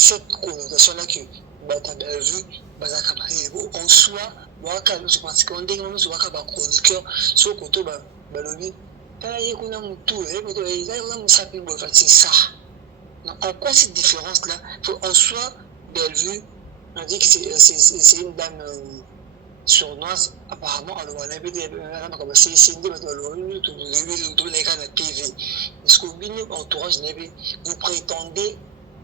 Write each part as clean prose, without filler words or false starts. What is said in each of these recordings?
cette connotation-là que Batabavu, Bazakama, en soi, Waka, je pense qu'on dit que Waka va chroniqueur, sur le côté Balobi, il y a un tout, c'est ça. En quoi cette différence-là? En soi, Bellevue, on dit que c'est une dame sournoise, apparemment, alors on avait des c'est une dame TV. Parce qu'au milieu entourage, vous prétendez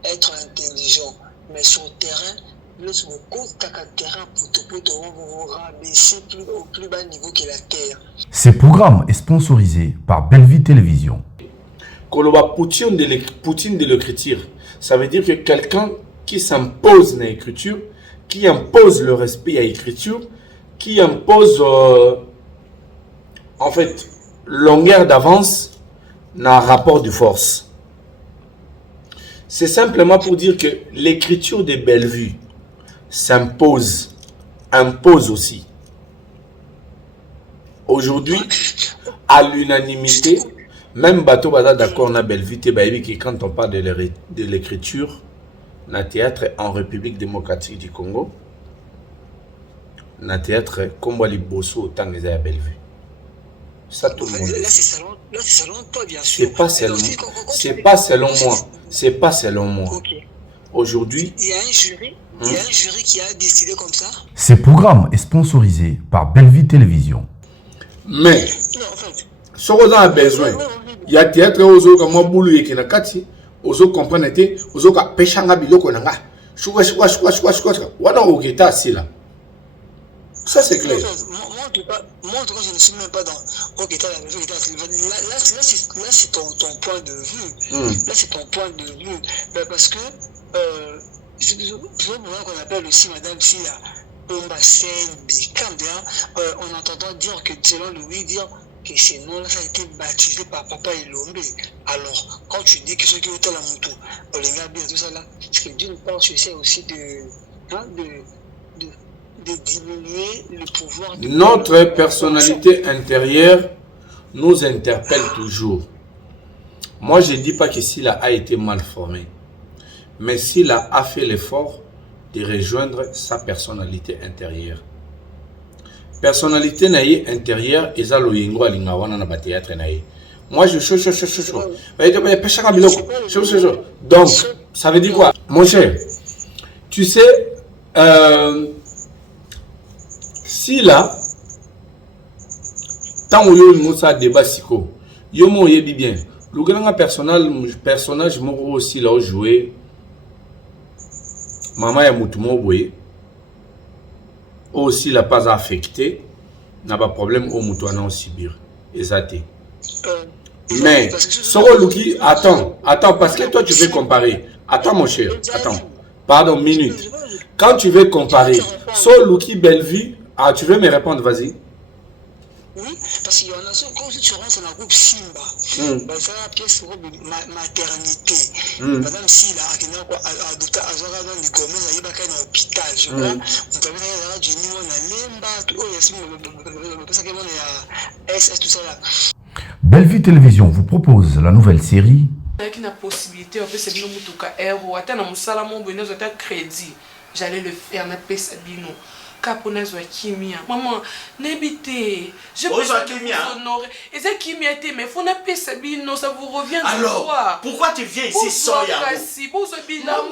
être intelligent, mais sur le terrain, lorsque vous comptez le terrain vous vous rabaissez au plus bas niveau que la terre. Ce programme est sponsorisé par Bellevue Télévision. Koloba Poutine de l'écriture, ça veut dire que quelqu'un qui s'impose dans l'écriture, qui impose le respect à l'écriture, qui impose en fait longueur d'avance dans un rapport de force. C'est simplement pour dire que l'écriture de Bellevue s'impose, impose aussi. Aujourd'hui, à l'unanimité, même Bateau Bada d'accord, on a Bellevue, que quand on parle de l'écriture, dans le théâtre en République démocratique du Congo, dans le théâtre comme Bosso, autant que à Bellevue. Ça, tout le monde. Là, c'est selon toi, bien sûr. C'est pas selon moi. C'est pas selon moi. Okay. Aujourd'hui, il y a un jury qui a décidé comme ça. Ce programme est sponsorisé par Bellevue Télévision. Mais, ce qu'on a besoin, il y a théâtre aux comme moi boulou et qui n'a qu'à dire, aux autres comprennent été, aux autres pêchant à biloko nanga. Choua, voilà où est assis là. Ça c'est clair. Moi, en tout cas, je ne suis même pas dans. Ok, là, c'est ton point de vue. Là, c'est ton point de vue. Parce que, je vois qu'on appelle aussi Madame Silla, Ombacène, Bikam, en entendant dire que, selon Louis, dire que ces noms-là, ça a été baptisé par Papa Elombe. Alors, quand tu dis que ceux qui ont été la moto, Olinga, bien, tout ça là, parce que d'une part, tu essaies aussi de diminuer le pouvoir de notre personnalité intérieure nous interpelle toujours. Moi, je ne dis pas que Silla a été mal formé, mais Silla a fait l'effort de rejoindre sa personnalité intérieure. Personnalité intérieure, et ça loyingo alingawana na bathéâtre naïe. Moi, je chaud. Donc, ça veut dire quoi, mon cher? Tu sais, si là, tant que nous ça débat siko, yo mo yebi bien. Le grand personnage mo aussi là joué. Maman ya mutumo boye. Aussi la pas affecté, n'a pas problème au mutuana au Sibir. Exacté. Mais Soro Luki, attends, parce que toi tu veux comparer. Attends mon cher, attends. Pardon, minute. Quand tu veux comparer, Soro Luki Bellevue. Ah, tu veux me répondre, vas-y. Oui, parce qu'il y en a ceux, quand tu rentres dans le groupe Simba, c'est la pièce pour maternité. Madame Silla, qui n'a pas adopté à Zora dans les communes, il y a pas qu'un hôpital. Je crois, on peut dire du niveau de l'Emba, tout, il y a ça qui est à SS, tout ça là. Bellevue Télévision vous propose la nouvelle série. Avec une possibilité, on peut se dire que héros, attends, mon salamon, bonheur, crédit. J'allais le faire, on a payé Sabino. Caponaise ou Kimia. Maman, n'habitez. Je peux pas vous honorer. Et c'est Kimia était, mais il faut n'appeler Sabino, ça vous revient de alors, pourquoi tu viens ici sans Yamo? Pour ce bilan,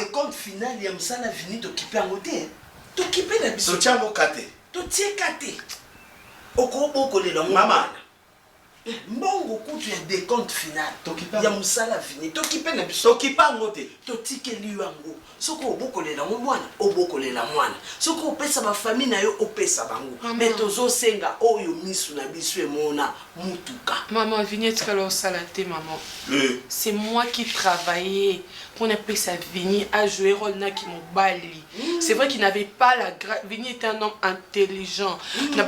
le compte final, il y a ça la vini t'occuper à côté. T'occuper la biso. Tu tiens mon kate. Tu tiens kate. Oko le maman. Mbongo kutu ya décompte final. Ya musala vini. T'occuper na biso. T'occuper à côté. T'otike liwango. Soko obokolela mwana, obokolela mwana. Soko opesa ba famille na yo opesa bango. Mais tozo senga oyo misu na biso emona mutuka. Maman, vignette kalo salaté maman. C'est moi qui travaillais pour ne pas sa venir à jouer rôle na qui nous bali. C'est vrai qu'il n'avait pas la grâce. Vini était un homme intelligent.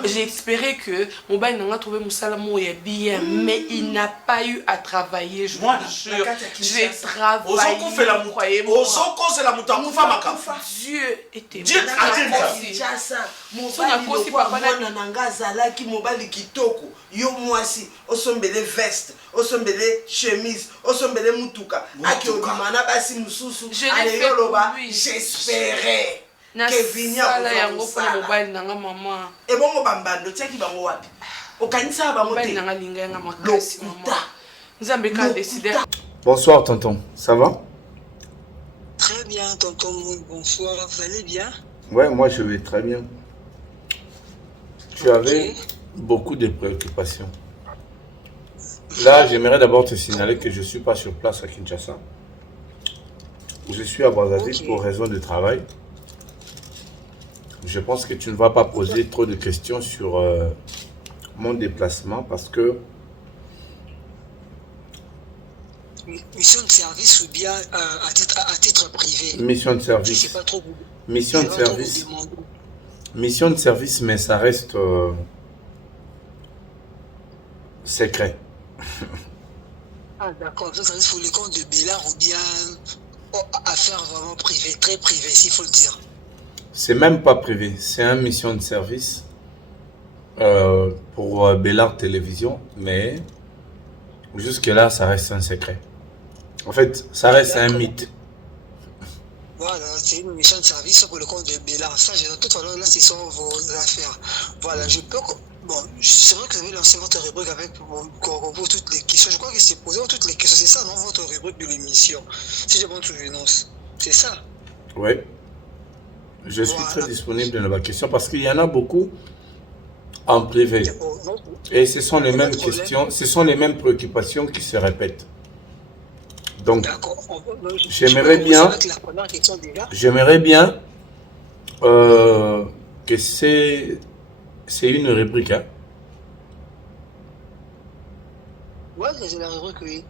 J'ai espéré que mon bail n'a trouvé Moussalamo et bien, mais il n'a pas eu à travailler. Je vous jure. J'ai travaillé. Croyez-moi. Dieu était osombele veste, osombele chemise, osombele mutuka. Aki odimana basi mususu. J'espérais que Vinia maman. Et bon bambando tiaki bango wapi. Okanisa bango te. Bonsoir tonton, ça va? Très bien, tonton, bonsoir, vous allez bien? Ouais, moi je vais très bien. Tu avais beaucoup de préoccupations. Là, j'aimerais d'abord te signaler que je ne suis pas sur place à Kinshasa. Je suis à Brazzaville pour raison de travail. Je pense que tu ne vas pas poser trop de questions sur mon déplacement parce que... Mission de service ou bien à titre privé? Mission de service. Je sais pas trop. Mission de service. Mission de service, mais ça reste secret. Ah d'accord, ça reste pour le compte de Bélard ou bien affaire vraiment privée, très privée, s'il faut le dire. C'est même pas privé, c'est une mission de service pour Bélard Télévision, mais jusque-là, ça reste un secret. En fait, ça reste un mythe. Voilà, c'est une mission de service pour le compte de Bélard. Ça, de toute façon, là, ce sont vos affaires. Voilà, je peux... Bon, c'est vrai que vous avez lancé votre rubrique avec pour toutes les questions. Je crois que c'est posé toutes les questions. C'est ça, non, votre rubrique de l'émission? Si j'ai bonne souvenance. C'est ça? Oui. Je suis très disponible dans la question parce qu'il y en a beaucoup en privé. Et ce sont les mêmes questions, ce sont les mêmes préoccupations qui se répètent. Donc, j'aimerais bien que c'est une rubrique. Hein? Ouais, c'est la rubrique, oui.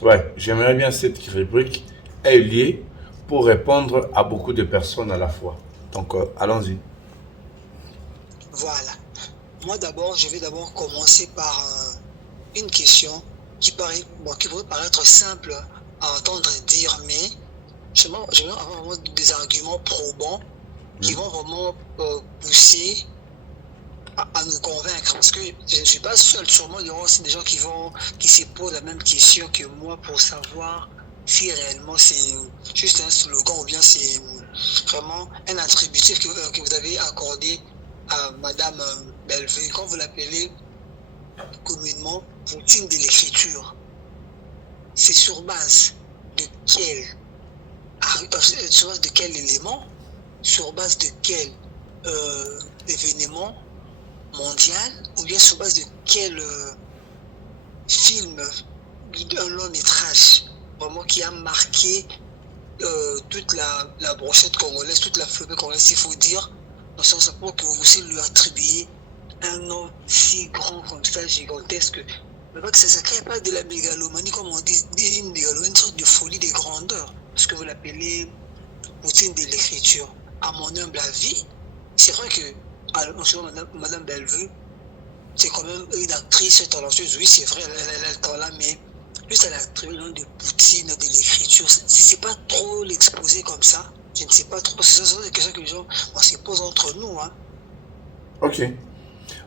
Ouais, j'aimerais bien cette rubrique ait lieu pour répondre à beaucoup de personnes à la fois. Donc, allons-y. Voilà. Moi, d'abord, je vais d'abord commencer par une question qui pourrait paraître simple à entendre dire, mais je vais avoir vraiment des arguments probants qui vont vraiment pousser à nous convaincre. Parce que je ne suis pas seul. Sûrement, il y aura aussi des gens qui se posent la même question que moi pour savoir si réellement c'est juste un slogan ou bien c'est vraiment un attributif que vous avez accordé à Madame Bellevue, quand vous l'appelez communément routine de l'écriture. C'est sur base de quel élément, sur base de quel événement mondial, ou bien sur base de quel film, un long métrage, vraiment qui a marqué toute la brochette congolaise, toute la flopée congolaise, il faut dire, dans ce sens pour que vous aussi lui attribuez un nom si grand comme ça, gigantesque. Mais pas que ça ne crée pas de la mégalomanie, comme on dit, une mégalomanie, une sorte de folie des grandeurs, parce que vous l'appelez routine de l'écriture. À mon humble avis, c'est vrai que Madame Bellevue, c'est quand même une actrice talentueuse, oui, c'est vrai, elle a le temps là, mais juste à l'attribuer le nom de Poutine de l'écriture, c'est pas trop l'exposer comme ça. Je ne sais pas trop, parce que ce sont des questions que les gens se posent entre nous. Hein. Ok.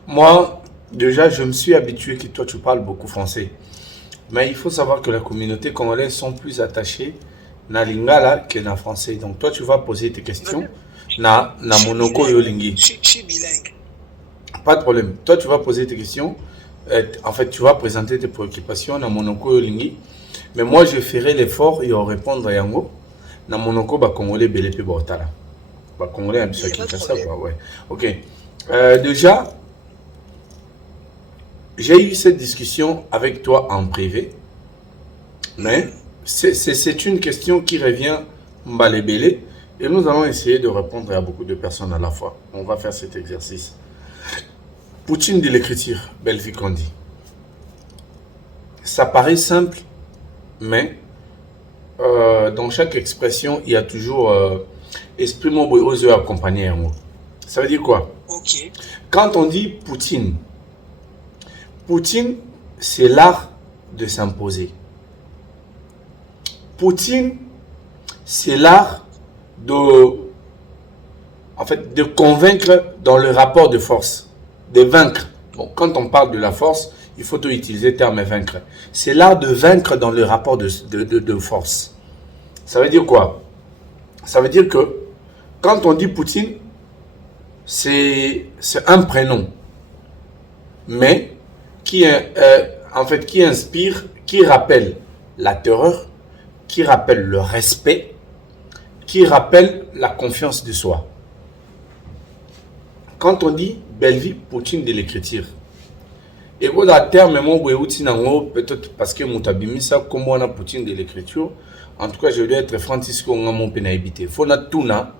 Moi, déjà, je me suis habitué que toi, tu parles beaucoup français. Mais il faut savoir que la communauté congolaise sont plus attachés na lingala que na français. Donc, toi, tu vas poser tes questions na monoko yolingi. Je suis bilingue. Pas de problème. Toi, tu vas poser tes questions. En fait, tu vas présenter tes préoccupations na monoko yolingi. Mais moi, je ferai l'effort et en répondre à yango. Na monoko ba congolais belé pe botala. Ba congolais un peu qui ça quoi, ouais. OK. Déjà j'ai eu cette discussion avec toi en privé. Mais c'est une question qui revient mbalébélé et nous allons essayer de répondre à beaucoup de personnes à la fois. On va faire cet exercice. Poutine de l'écriture, Bellevue Kondi. Ça paraît simple, mais dans chaque expression, il y a toujours Exprime-moi, aux yeux accompagnés. Ça veut dire quoi? Ok. Quand on dit Poutine, Poutine, c'est l'art de s'imposer. Poutine, c'est l'art de convaincre dans le rapport de force, de vaincre. Bon, quand on parle de la force, il faut utiliser le terme vaincre. C'est l'art de vaincre dans le rapport de force. Ça veut dire quoi? Ça veut dire que quand on dit Poutine, c'est un prénom, mais qui inspire, qui rappelle la terreur, qui rappelle le respect, qui rappelle la confiance de soi. Quand on dit belle vie, Poutine de l'écriture, et vous avez terme peut-être parce que Moutabimisa, comme on a Poutine de l'écriture, en tout cas, je dois être Francisco Ngamon Pénaïbité. Fona Tuna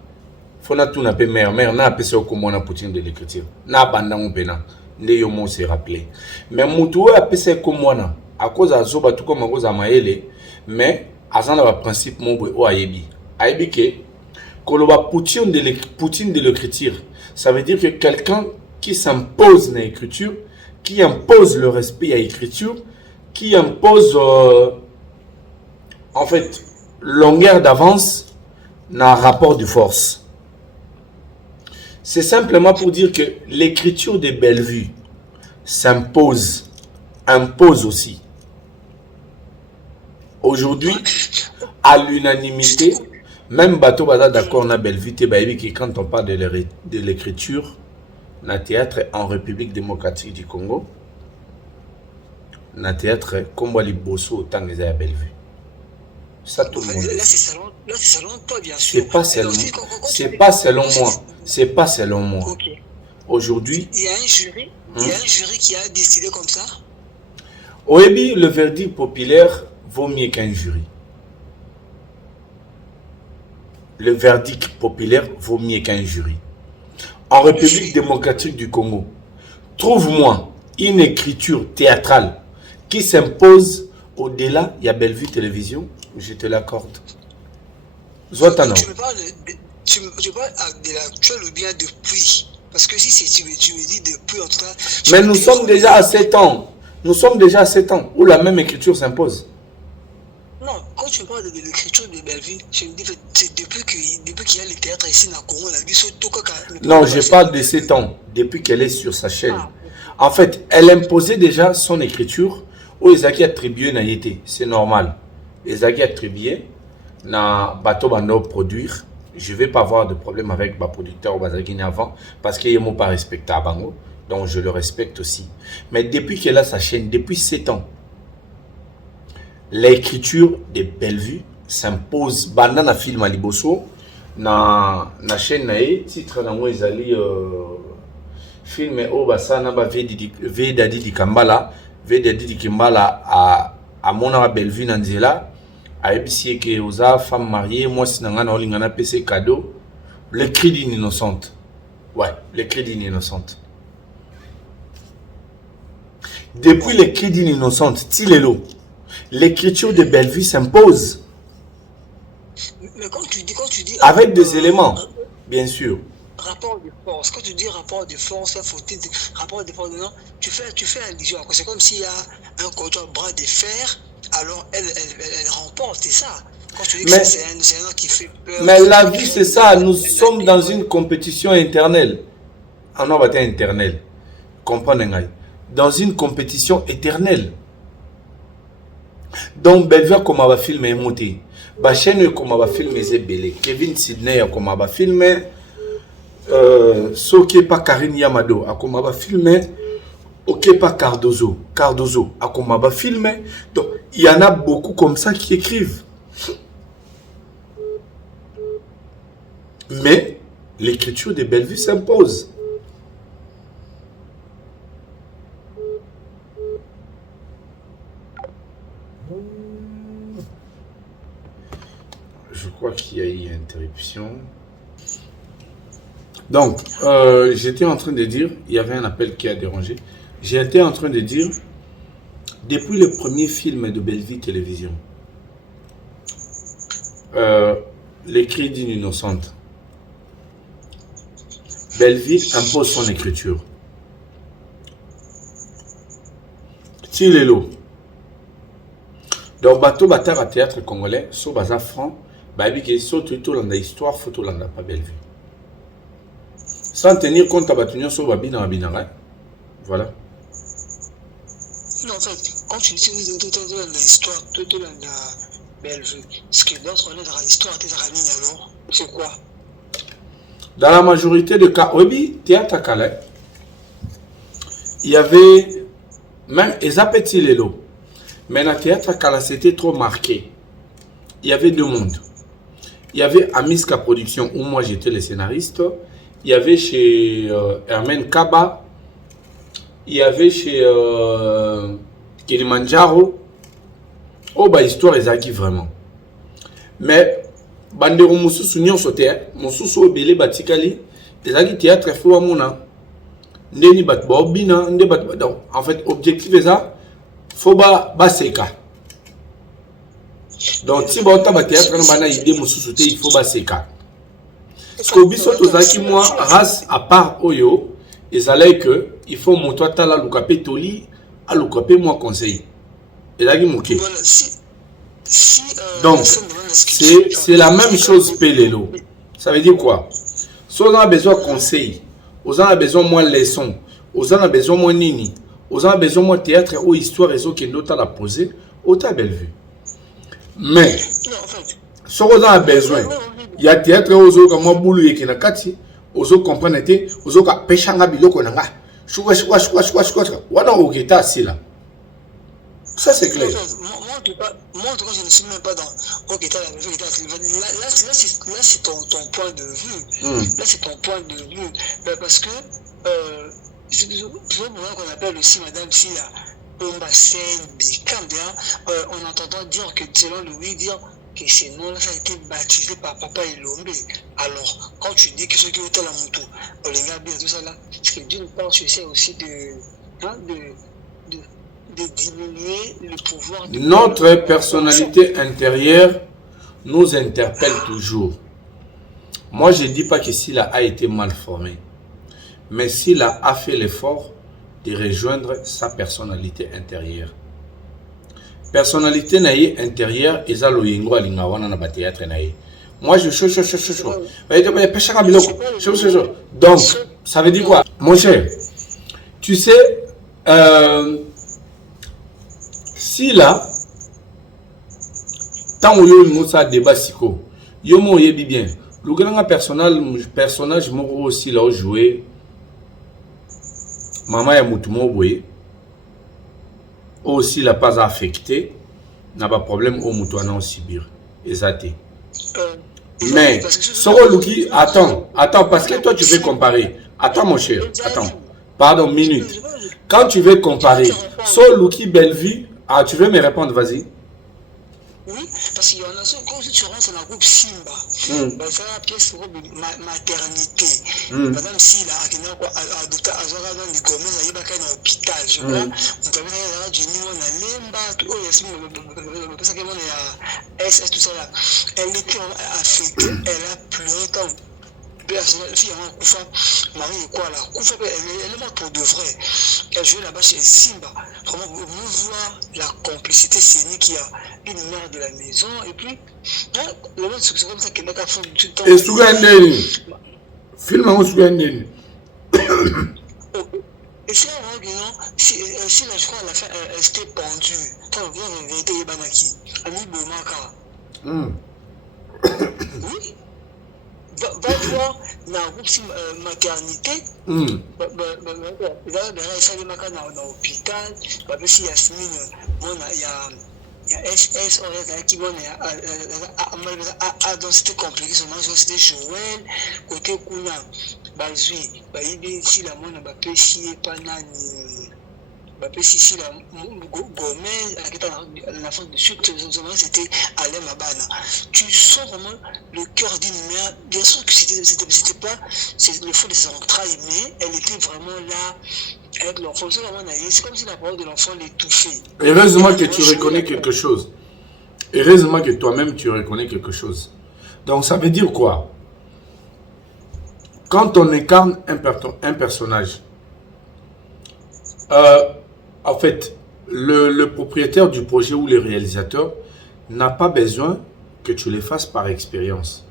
pe mère n'a appelé ça comme on a Poutine de l'écriture. N'a abandonné mon pénal. Néo s'est rappelé. Mais Moutou a appelé ça comme on a. À cause de Zoba, tout comme à cause de Maëlle, mais à ça, le principe mon boy, Aïbi. Aïbi que, Koloba Poutine de l'écriture, ça veut dire que quelqu'un qui s'impose dans l'écriture, qui impose le respect à l'écriture, qui impose, en fait, longueur d'avance dans un rapport de force. C'est simplement pour dire que l'écriture de Bellevue s'impose, impose aussi. Aujourd'hui, à l'unanimité, même Bateau Bada d'accord, on a Bellevue, quand on parle de l'écriture, dans le théâtre en République démocratique du Congo, dans le théâtre comme Wali Bosso, autant que à Bellevue. Ça, tout le monde. Là, c'est selon toi, bien sûr. C'est pas selon moi. C'est pas selon moi. Okay. Aujourd'hui, il y a un jury. Il y a un jury qui a décidé comme ça. Oebi, le verdict populaire vaut mieux qu'un jury. Le verdict populaire vaut mieux qu'un jury. En République démocratique du Congo, trouve-moi une écriture théâtrale qui s'impose au-delà. Il y a Bellevue Télévision, je te l'accorde. Zotano. Tu parles de l'actuel ou bien depuis? Parce que si tu me dis depuis, en tout cas... Mais nous sommes déjà à 7 ans. Nous sommes déjà à 7 ans où la même écriture s'impose. Non, quand tu parles de l'écriture de Bellevue, je me dis que c'est depuis qu'il y a le théâtre ici dans le Congo, on a vu surtout que... Non, je parle de 7 ans, depuis qu'elle est sur sa chaîne. En fait, elle imposait déjà son écriture où Isaki attribué n'a été. C'est normal. Isaki attribué n'a bateau bando produire. Je ne vais pas avoir de problème avec ma producteur ou Bazagini avant parce qu'il n'est pas respecté à Bango. Donc je le respecte aussi. Mais depuis qu'elle a sa chaîne, depuis 7 ans, l'écriture de Bellevue s'impose. Banda na film à Liboso, na chaîne nae, titre na moi ezali film o basana ba Vedadi di Kambala, Vedadi di Kambala à mona Bellevue na nzela. A ébissé que aux femmes mariées, moi si n'angana olingana PC cadeau, le cri d'une innocente. Ouais, le cri d'une innocente. Depuis le cri d'une innocente, Tilelo, l'écriture de Bellevue s'impose. Mais quand tu dis avec des éléments, bien sûr. Rapport de force. Quand tu dis rapport de force, rapport de force, non, tu fais allusion. C'est comme s'il y a un compteur bras de fer. Alors elle remporte, c'est ça. Quand tu dis que c'est un homme qui fait peur. Mais la vie, c'est ça. Nous sommes dans une compétition éternelle. En on éternelle. Comprenez-vous? Dans une compétition éternelle. Donc, Bellevue, comme on va filmer, monter. Bachene, comme on va filmer, c'est belé. Kevin Sidney, comme on va filmer. Soke pas Karine Yamado, comme on va filmer. Ok, pas Cardozo, à comment va filmer. Donc, il y en a beaucoup comme ça qui écrivent. Mais l'écriture de Bellevue s'impose. Je crois qu'il y a eu interruption. Donc, j'étais en train de dire, il y avait un appel qui a dérangé. J'étais en train de dire, depuis le premier film de Bellevue Télévision, Les cris d'une innocente, Belleville impose son écriture. Tilelo. Donc, bateau batard à théâtre congolais, so baza franc, babi qui so tout l'anda histoire, photo l'anda pas Belleville. Sans tenir compte à batunio so babi na binara. Voilà. Non, en fait, quand tu dis l'histoire, tout l'anda Belleville, ce que d'autres on est dans l'histoire des Ramines alors, c'est quoi? Dans la majorité des cas, oui, théâtre à Calais, il y avait même Ezapeti Lelo. Mais le théâtre à Calais, c'était trop marqué. Il y avait deux mondes. Il y avait Amiska Production, où moi j'étais le scénariste. Il y avait chez Hermène Kaba. Il y avait chez Kilimanjaro. Oh, bah, histoire est acquis vraiment. Mais, Bandero Moussousou Nyon Soté, Moussousou Obele Batikali, les acquis théâtre fou à Mouna. Ndeni Bat Bobina, Nde Bat. Donc, en fait, objectif est ça. Foba Baseka. Donc, si vous avez un théâtre, vous avez une idée, il faut Baseka. Ce que vous avez moi, race à part Oyo, et ça l'est que il faut montrer à la Lukapé Toli, à Lukapé moi conseil. Et là, il donc, c'est la même chose Pélélo. Ça veut dire quoi? Si on a besoin de conseils, on a besoin de moins de leçons, on a besoin de moins nini. Aux gens besoin de théâtre ou histoire et qui n'ont pas la poser, autant belle vue. Mais, ce qu'on a besoin, il y a théâtre aux autres comme moi boulou et qui n'a qu'à si, aux autres comprennent que aux autres pêchant à bilo qu'on a. Choua, voilà au guetta si là. Ça c'est clair. Moi, en tout cas, je ne suis même pas dans OK, là c'est ton point de vue. Là, c'est ton point de vue. Parce que je vois qu'on appelle aussi Madame Silla Ombassène, en entendant dire que selon Louis dire que ces noms-là ça a été baptisé par Papa Elombe. Alors, quand tu dis que ceux qui ont été la moto, Olinga bien tout ça là, parce que d'une part, tu essaies aussi de diminuer le pouvoir de notre personnalité intérieure nous interpelle toujours. Moi, je ne dis pas que Silla a été mal formé. Mais s'il a fait l'effort de rejoindre sa personnalité intérieure. Personnalité intérieure, et ça loyingo alingawana na théâtre naïe. Moi je donc ça veut dire quoi? Mon cher, tu sais, si là, tant où yo ça débat siko, yo mo yebi bien. Le grand personnage moro aussi là joué. Maman ya mutumo boye aussi la pas affecté n'a pas problème au mutuana au Sibir exacté. Mais Soro Luki attends parce que toi tu veux comparer. Attends mon cher, attends. Pardon minute. Quand tu veux comparer Soro Luki Belleville, tu veux me répondre, vas-y. Oui, parce qu'il y en a ceux quand tu rentres dans le groupe Simba, c'est la pièce pour maternité. Madame Silla, qui n'a pas adopté à Zora dans les communes, il y a pas qu'un hôpital. Je vois, on peut venir du niveau de Lemba, tout parce que mon SS, tout ça là. Elle était africaine, elle a pleuré quand la fille a un couffin, Marie est quoi là? Couffin, elle est morte pour de vrai. Elle jouait là-bas chez Simba. Vraiment, vous voir la complicité scénique qu'il y a une mère de la maison. Et puis, le monde, c'est comme ça qu'elle n'a qu'à faire tout le temps. Et Sougandeni. Film en Sougandeni. Et c'est un non, si là, je crois, à la fin, elle s'était pendue. Quand on vient de vérité, il y a Banaki. Ami Bomaka. Oui. Va voir dans le groupe maternité. Il y a l'hôpital. Il y a Yasmine. Il y a SS. Qui a dans cette compliqué. C'était Joël. Côté Kuna. Bazui. Si la mona bapesi panani. Si la Gomez, la fin de chute, c'était Alain Mabana. Tu sens vraiment le cœur d'une mère. Bien sûr que c'était pas le fond de ses entrailles, mais elle était vraiment là avec l'enfant. C'est comme si la parole de l'enfant les touchait. Heureusement que tu reconnais quelque chose. Heureusement que toi-même tu reconnais quelque chose. Donc ça veut dire quoi? quand on incarne un personnage, en fait, le propriétaire du projet ou le réalisateur n'a pas besoin que tu les fasses par expérience.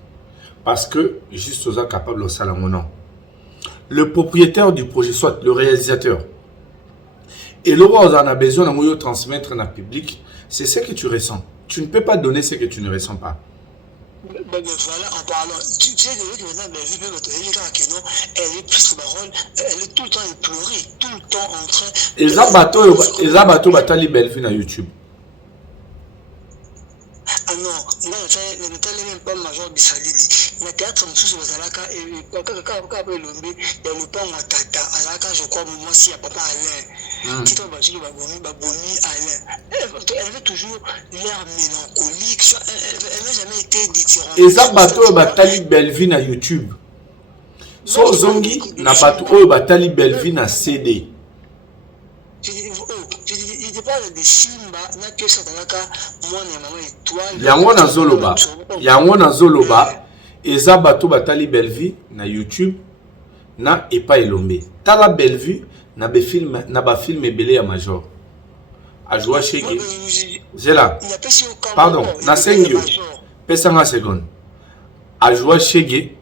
Parce que juste aux capable au salamonon. Le propriétaire du projet, soit le réalisateur, et le roi en a besoin de transmettre dans le public, c'est ce que tu ressens. Tu ne peux pas donner ce que tu ne ressens pas. Mais voilà, en parlant, tu sais que maintenant, elle est plus marronne, elle est tout le temps éplorée, tout le temps en train. Et ça, bateau, batali belle vie sur YouTube. Ah non, moi, je ne même pas major Bissalili. Le théâtre, je et quand il y a le pan à tata, à je crois, moi, si il y a papa Alain, Tito Bachilo, Babouni, Alain. Elle avait toujours l'air mélancolique, elle n'a jamais été différente. Et ça, bateau, batali belle vie sur YouTube. So zongi, na bateau, batali belle vie sur CD. Je parle de Simba, na pièce de moi et maman étoile. Yango na zoloba, eza bato batali Bellevue na YouTube na epa elombe. Tala Bellevue na ba film ebele ya major. A joua chege. Zela. Pardon, na sengyo. Pesa nga seconde. A joua chege.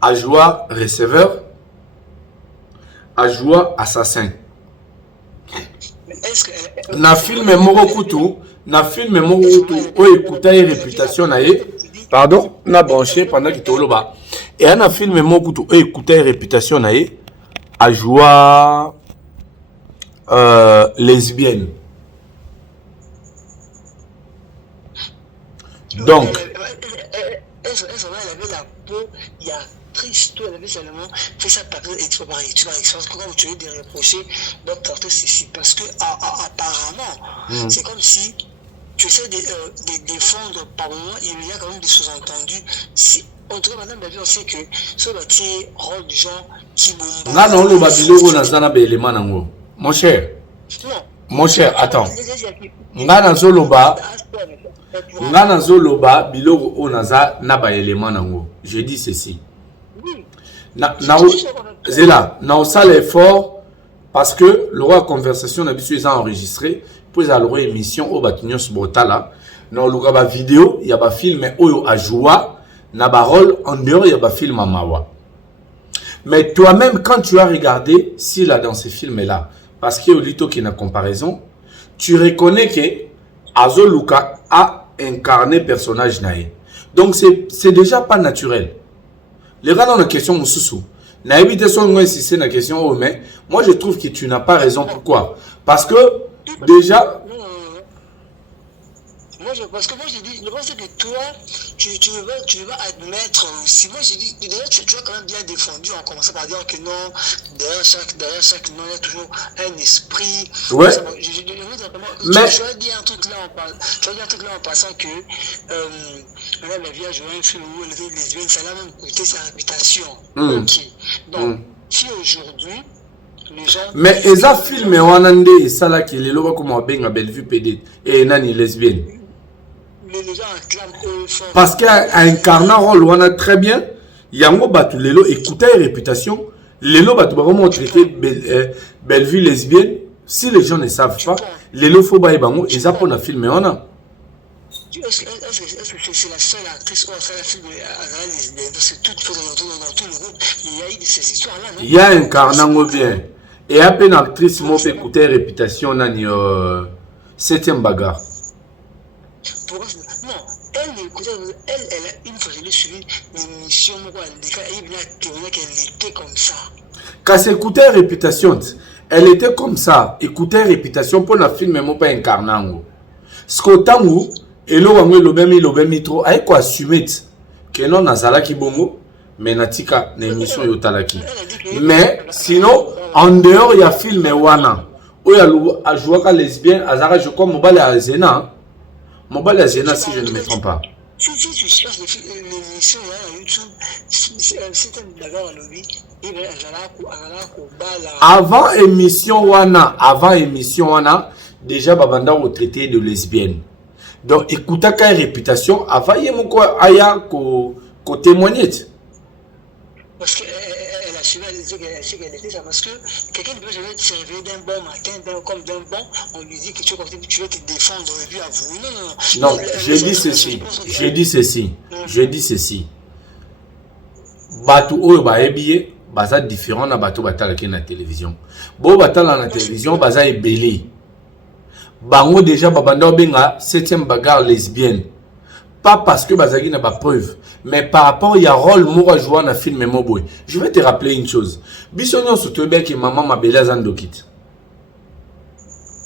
A joua receveur. A joua assassin. Na film moko kutu, o écouta et réputation na ye. Pardon, na branché pendant qu'il était là. Et un film moko kutu, o écouta et réputation na ye. A joua lesbienne. Donc elle avait la peau, il y a triste, elle avait seulement fait ça par expérience. Comment tu veux des reprocher donc porter ceci? Parce que apparemment, c'est comme si tu essaies de défendre par moment, il y a quand même des sous-entendus. En tout cas, madame Babi, on sait que ce bâti rôle du genre qui bombarde. Non, le Babylone n'a pas d'élément nango. Mon cher. Non. Mon cher, attends. Ngana zoloba. Ngana zoloba biloko onaza na ba élément nango. Je dis ceci. Zela, na ça l'effort parce que le roi conversation na biso est enregistré pour la loi émission au Batunios Botala. Na luka ba vidéo, il y a ba film oyo a joua na ba rôle en dehors il y a ba film à mawa. Mais toi-même quand tu as regardé si là dans ces films là parce qu'il y a Lito qui est une comparaison, tu reconnais que Azoluka a incarné personnage naïe. Donc c'est déjà pas naturel. Les gars dans la question Moussoussou, naïvité son moi si c'est la question oh, mais moi je trouve que tu n'as pas raison. Pourquoi? Parce que déjà parce que moi je dis, je pense que toi, tu vas admettre aussi. Moi je dis, d'ailleurs tu as quand même bien défendu en commençant par dire que non, derrière chaque nom il y a toujours un esprit. Ouais. Mais je vais dire un truc là en passant que madame la vie a joué un film où elle était lesbienne, ça l'a même coûté sa réputation. Ok. Donc si aujourd'hui mais eza film wanande et ça là qui les loba comme on benga Bellevue PD et nani lesbienne. Parce qu'à incarnant rôle wana très bien, yango batu lelo écouter réputation, lelo batu ba comment traiter Bellevue lesbienne, si les gens ne savent pas, lelo faut ba bango eza pour na film wana. Est-ce que c'est la seule actrice qui a fait un film à la lesbienne? Parce que dans tout le groupe, il y a eu ces histoires-là, non? Il y a un carnango bien. Et à peine actrice, moi, fait écouter réputation, nani, 7e bagarre. Non, elle écoutait, elle a une fois, je l'ai suivi, une émission, elle était comme ça. Quand c'est écouter réputation, elle était comme ça. Écouter réputation pour la film, mais moi, pas incarnango. Ce que tango, et là, on le même trop, aïe quoi, assumer que non, nazala ki bongo, mais natika, l'émission yotalaki. Mais sinon, en dehors, il y a film wana. Où il y a joué à lesbienne, Azara, je crois, Mobile à Zena. Mobile à Zena, si je ne me trompe pas. Si tu cherches l'émission à YouTube, c'est un bagarre à l'objet. Avant émission wana, déjà, Babanda au traité de lesbienne. Donc, écoutez, quelle réputation, avant, il y a mon aya ko témoigner. Parce qu'elle a suivi, elle sait qu'elle était ça. Parce que quelqu'un ne peut jamais se réveiller d'un bon matin, comme d'un bon, on lui dit que tu veux te défendre et puis avouer. Non. Non, je dis ceci. Batou oyo ba ebiye, baza différent na batou batala ki na télévision. Bo batala na télévision, baza ebele. Bango déjà babanda benga 7e bagarre lesbienne. Pas parce que bazagi n'a pas preuve, mais par rapport il y a rôle moko jouer dans film Moboy. Je vais te rappeler une chose. Bisonyo surtout bien que maman ma belle Zandokit.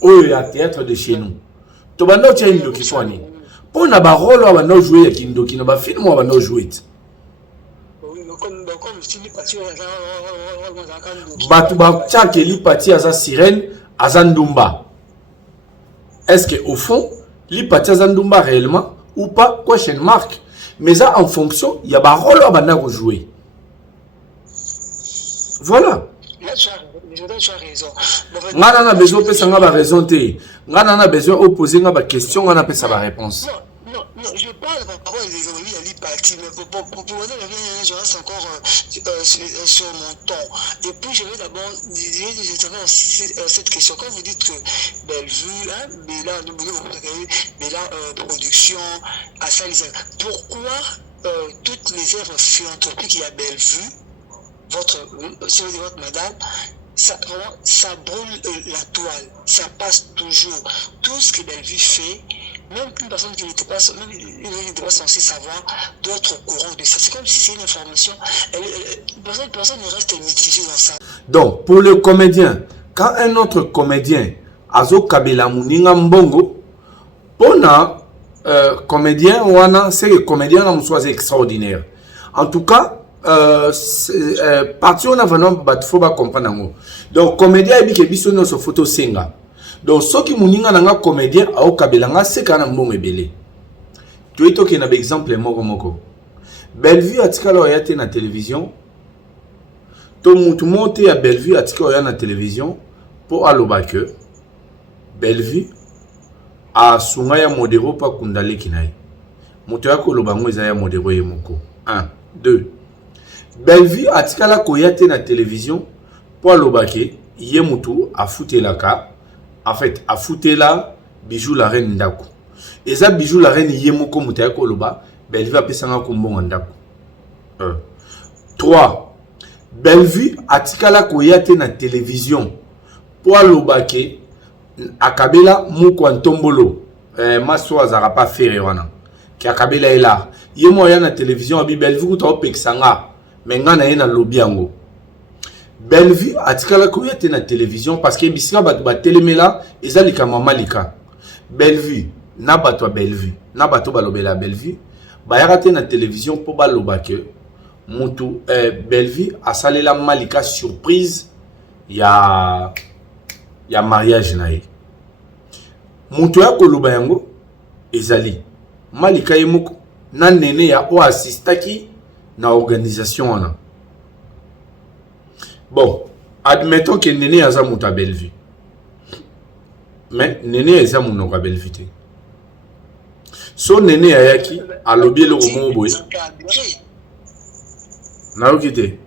Oh, il y a théâtre de chez nous. To bando tia indoki swani. Pour na ba rôle wa bando jouer ya kindoki na ba film wa bando jouer. Batu ba tia ke li pati aza sirène azandumba. Est-ce que au fond, li pati azandumba réellement ou pas, question marque. Mais ça, en fonction, il y a un rôle à jouer. Voilà. Là, tu as raison. On a besoin de raison. On a besoin d'opposer une question, on a besoin de réponse. Non, je parle par rapport à les parties, mais pour je reste encore sur mon ton. Et puis, je vais d'abord dire cette question. Quand vous dites que Bellevue, Bella Production, Assalisa, pourquoi toutes les œuvres philanthropiques qu'il y a Bellevue, si vous dites votre madame, ça brûle la toile, ça passe toujours. Tout ce que Bellevue fait, même une personne qui n'était pas censée savoir, doit être au courant de ça. C'est comme si c'est une information. Personne ne reste mitigé dans ça. Donc, pour le comédien, quand un autre comédien, Azo Kabila Mouninga Mbongo, pour un comédien, c'est que le comédien soit extraordinaire. En tout cas, parti on a vraiment faut pas comprendre. Donc, comédien, il y a des photo senga. Donc, ceux qui moninga nanga comédien au kabelanga c'est quand même bon ebele. Tu es toqué un exemple moko. Bellevue atika lo yate na télévision. To mutu monte à Bellevue atika lo na télévision pour aloba que Bellevue a sunga ya modero pa kundale kinai. Mutu ya ko lobango eza ya modero ye moko. 1 2. Bellevue atika la ko yate na télévision pour aloba que ye mutu a futelaka. En fait, a fouté là, bijou la reine ndako. Et ça, bijou la reine yemoko mutaya koloba, Bellevue a pesanga kumbon ndako. 3. Bellevue atikala koyate na télévision. Pour lobake, akabela mouko antombolo. Maso azara pas faire wana. Ki akabela est là. Yemo ya na télévision abi Bellevue kuta opexanga. Menga na yena lobiango. Bellevue atikala koyate na télévision parce que bisika ba télémela ezalika mamalika. Bellevue na bato Bellevue na bato balobela Bellevue ba yarate na télévision pour baloba que mutu Bellevue asalela malika surprise ya mariage na ye. Mutu ya koloba yango ezali malika yemoko na nene ya o assistaki na organisation wana. Bon, admettons que Néné a ça mouta Bellevue. Mais Néné a ça mouta Bellevue. So Néné a yaki a lobby le roman boy. N'a quitté.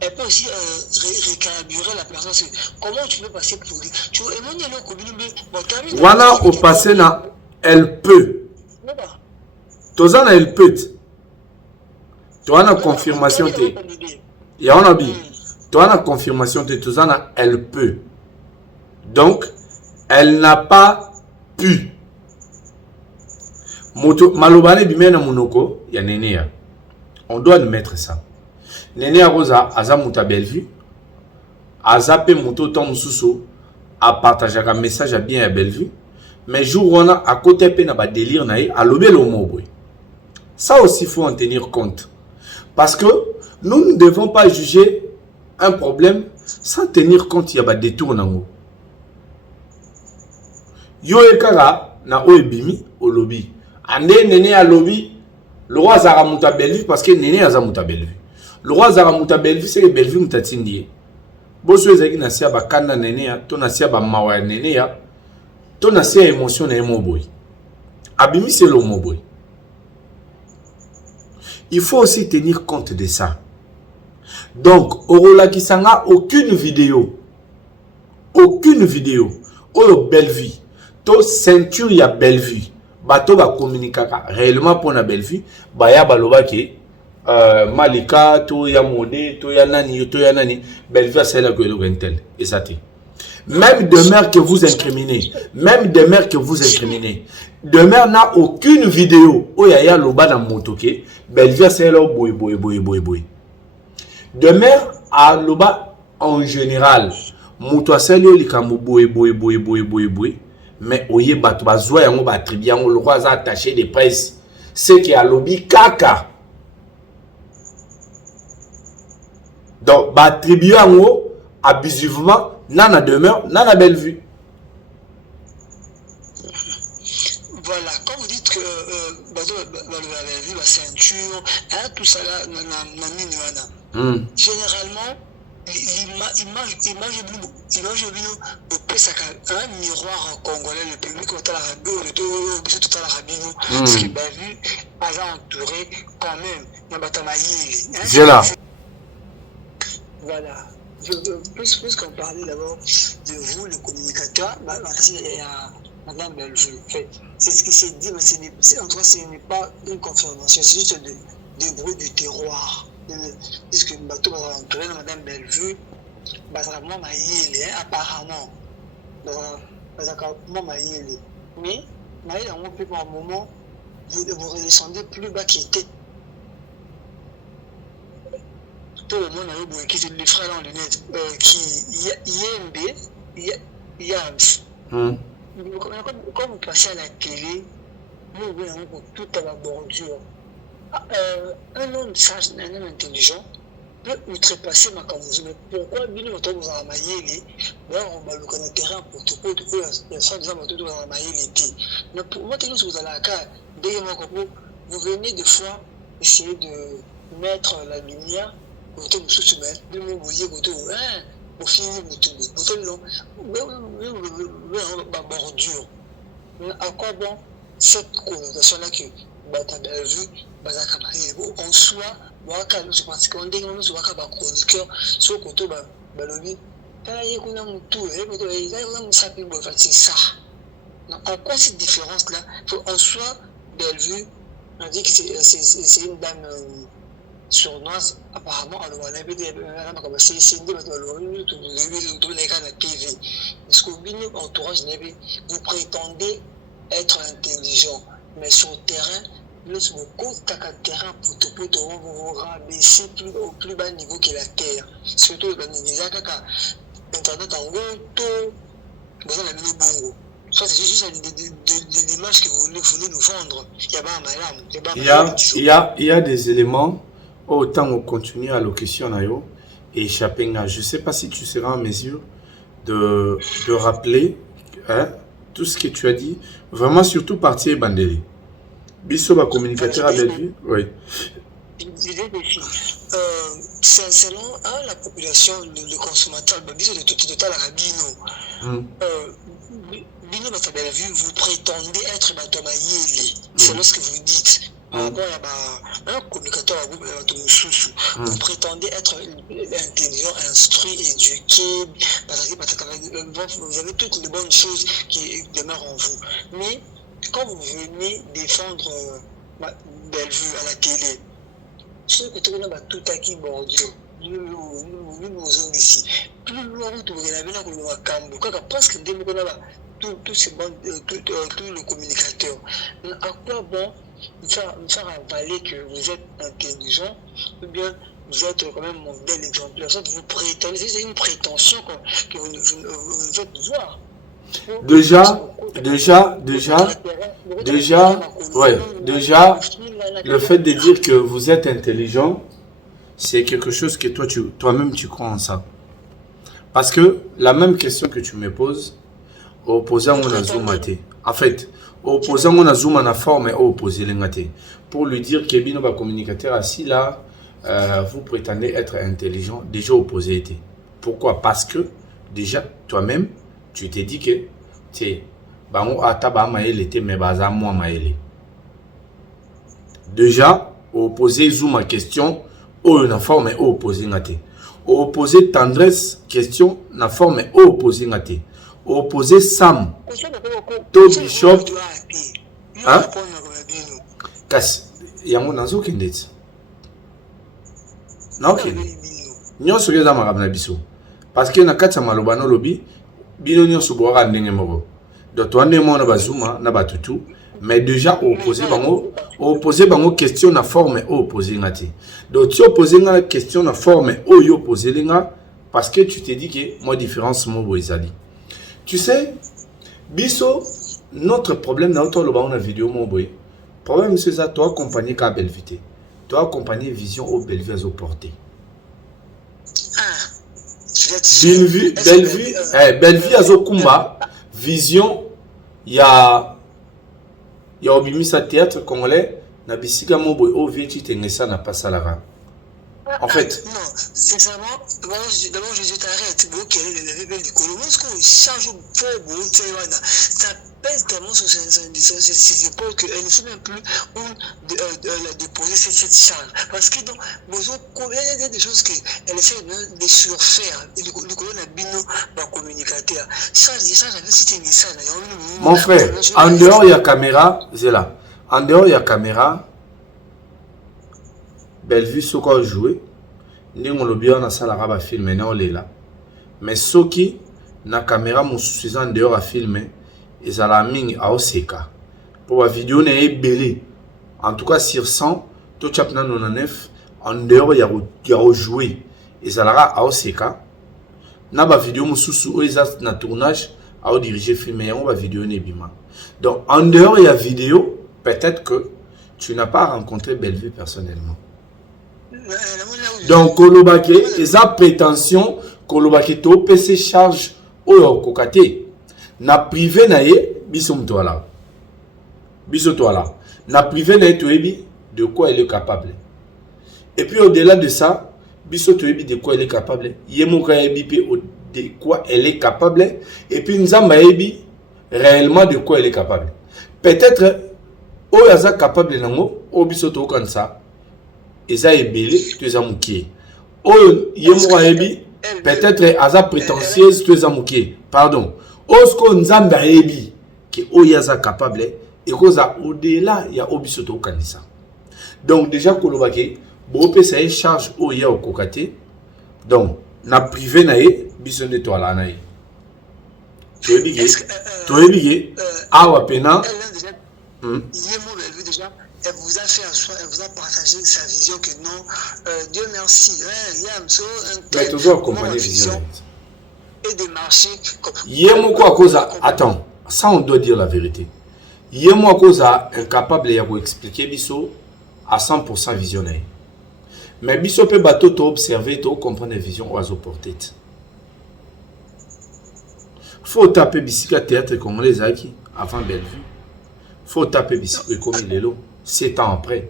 Elle peut aussi récarburer la personne. Comment tu peux passer pour lui? Tu veux éloigner le commun. Voilà, au passé, elle peut. Tozana, elle peut. Tu as une confirmation. Il y a un habit. Tu as la confirmation de Tozana, elle peut. Donc, elle n'a pas pu. Malobane bimena monoko, il y a Nénéa. On doit admettre ça. Nénéa Rosa, Aza Mouta Bellevue, Aza pe Mouto Tom Sousso, a partagé un message à bien à Bellevue, mais jour on a à côté pe na ba délire naï, à l'obé le mot. Ça aussi, il faut en tenir compte. Parce que nous ne devons pas juger un problème sans tenir compte il y a des détours nango. Yo ekara na oebimi au lobby. Ande Néné à lobby, le roi Zara Mouta Bellevue parce que Néné a Mouta Bellevue. Le roi Zara Mouta Bellevue c'est que Bellevue Mouta Tindie. Boso ezaki na sia ba kanda Néné to na sia ba mawa Néné to na sia émotion na emoboy. Abimi c'est le moboy. Il faut aussi tenir compte de ça. Donc, Orola Kisanga, aucune vidéo. Oh, belle vie. To ceinture ya belle vie. Bato ba communicaka réellement pour na belle vie. Baya baloba ke Malika, to ya Modé, to ya nani. Belle vie c'est là que le rentel. Et ça t'est. Même de mère que vous incriminez. De mère n'a aucune vidéo. Oh ya loba na motoke. Belle vie c'est là boy. De mère à loba en général. Moto selo likambo boy. Mais oye bato bazwa yango ba tribu yango le roi a attaché des presse. C'est qui a lobby kaka. Donc ba tribu yango abusivement nana demeure nana belle vue. Voilà, quand vous dites que la ceinture, tout ça là, généralement, l'image un miroir congolais, le public, tout à la radio, parce que bah vu, elle a entouré quand même, J'ai là. Voilà. Plus qu'on parlait d'abord de vous, le communicateur, Madame Bellevue, en fait, c'est ce qui s'est dit, mais en tout cas, ce n'est pas une confirmation, c'est juste des bruits du terroir. Puisque bateau va entouré de Madame Bellevue, apparemment, apparemment, mais Maïle, on peut par un moment, vous redescendez plus bas qu'il était. Tout le monde a eu qui les frères en lunettes, qui Yams. Quand vous passez à la télé, vous voyez tout à la bordure. Un homme sage, un homme intelligent peut outrepasser ma camouflage. Mais pourquoi Bino vous a maillé on va le connaître terrain pour tout le monde, les femmes vous a maillé l'été. Mais pour moi, vous allez à la carte, vous venez des fois essayer de mettre la lumière. Côté de sous-semaine, de me voyer côté au fini côté long, bordure. À quoi bon cette connotation-là que Bata Bellevue, en soi, Waka, je pense qu'on dit que nous sommes chroniqueurs sur le côté Balobi. C'est ça. En quoi cette différence-là? En soi, Bellevue, on dit que c'est une dame. Sournoise, apparemment, alors on avait des c'est TV. Parce qu'au milieu entourage, vous prétendez être intelligent, mais sur le terrain, lorsque vous comptez le terrain pour vous vous rabaissez au plus bas niveau que la terre. Surtout dans les Internet en gros, vous avez mis bongo. Ça, c'est juste des images que vous voulez nous vendre. Il y a des éléments. Autant on continue à l'occasion et échapper. Je ne sais pas si tu seras en mesure de rappeler tout ce que tu as dit. Vraiment, surtout partie Bandeli. Bisso va communicateur avec lui. Oui. Selon la population, le consommateur, Bisso de tout à la Rabino. Bino Batabavu, vous prétendez être Batomaïeli. C'est lorsque vous dites. Un communicateur à vous prétendez être intelligent, instruit, éduqué, vous avez toutes les bonnes choses qui demeurent en vous. Mais quand vous venez défendre Bellevue à la télé, ceux que tu as tout acquis bordure, nous ici. Plus loin vous avez presque tout le communicateur. À quoi bon nous faire avaler que vous êtes intelligent ou bien vous êtes quand même modèle exemplaire? Vous prétendez, c'est une prétention que vous faites voir. Déjà, le fait de dire que vous êtes intelligent, c'est quelque chose que toi-même tu crois en ça. Parce que la même question que tu me poses, opposant mon azumate. En fait, opposant mon azuma na forme et opposé l'engate. Pour lui dire que Bino va communicateur assis là, vous prétendez être intelligent, déjà opposé était. Pourquoi? Parce que déjà toi-même, tu t'es dit que tu bango ataba maele était mais baza moi maele. Déjà opposé zoom ma question, na forme et opposé ngate. opposé tendresse question na forme opposé ngate opposé Sam to Bishop hein kasi yango nazo kendeti na okende nyonso eza makambo na biso parce que na kati ya maloba no lobi bino nyonso boka ndenge moko donc to ande mona bazuma na batutu mais déjà opposé bango question na forme opposé ngati donc tu opposé nga question na forme yo opposé lenga parce que tu te dis que moi différence mo boizali tu sais biso notre problème na auto loba na vidéo mo boy problème c'est ça toi accompagner ka Belvité toi accompagner vision au Belvité aux portées Bellevue azokumba vision ya obimisa théâtre congolais na bisika mo boy o vieti tengesa na pasalara en fait non sincèrement d'abord je t'arrête bon quel est le level du colombo ce qu'on charge pour bon ça pèse tellement sur ses épaules qu'elle ne sait même plus où déposer cette charge parce que donc il y a des choses qu'elle essaie de surfaire et du colombo a bino va communicateur charge avec c'était ça mon frère en dehors il y a caméra c'est là en dehors il y a caméra Bellevue soko jouer ndingo lobia na sala ba filmer na olela mais soki na caméra mosusu en dehors à filmer ezala mingi a oseka pour la vidéo na ebelé en tout cas sur 100 to chapna 99 en dehors ya jouer ezala a oseka na ba vidéo mosusu o eza na tournage a diriger filmer on va vidéo ne bima donc en dehors ya vidéo peut-être que tu n'as pas rencontré Bellevue personnellement. Donc kolobake eza prétention kolobake to PC charge oyo kokate na privé na ye biso mtoala na privé na ye toyebi de quoi elle est capable et puis au-delà de ça biso toyebi de quoi elle est capable yemoka yebi pe de quoi elle est capable et puis nzamba yebi réellement de quoi elle est capable peut-être oyo aza capable nango o biso to kansa eza ebele to eza mukie oyo yemoka yebi peut-être aza prétentieuse to eza mukie pardon osko nzambe ayebi ke oyaza capable et koza au-delà ya obiso to kanisa donc déjà kolobake bo pesa e charge oya okokate donc na privé na ye biso nde to ala na ye toyebi awa pena elle vous a fait un soin, elle vous a partagé sa vision que non, Dieu merci, mais toujours accompagner vision et des marchés. Yemo à cause attends, ça on doit dire la vérité. Yemo à cause incapable de expliquer biso à 100% visionnaire. Mais biso peut bateau to observer to comprendre la vision oiseau portée. Faut taper bisika théâtre comme les Aki avant Bellevue. Faut taper bisika comme Lelo 7 ans après.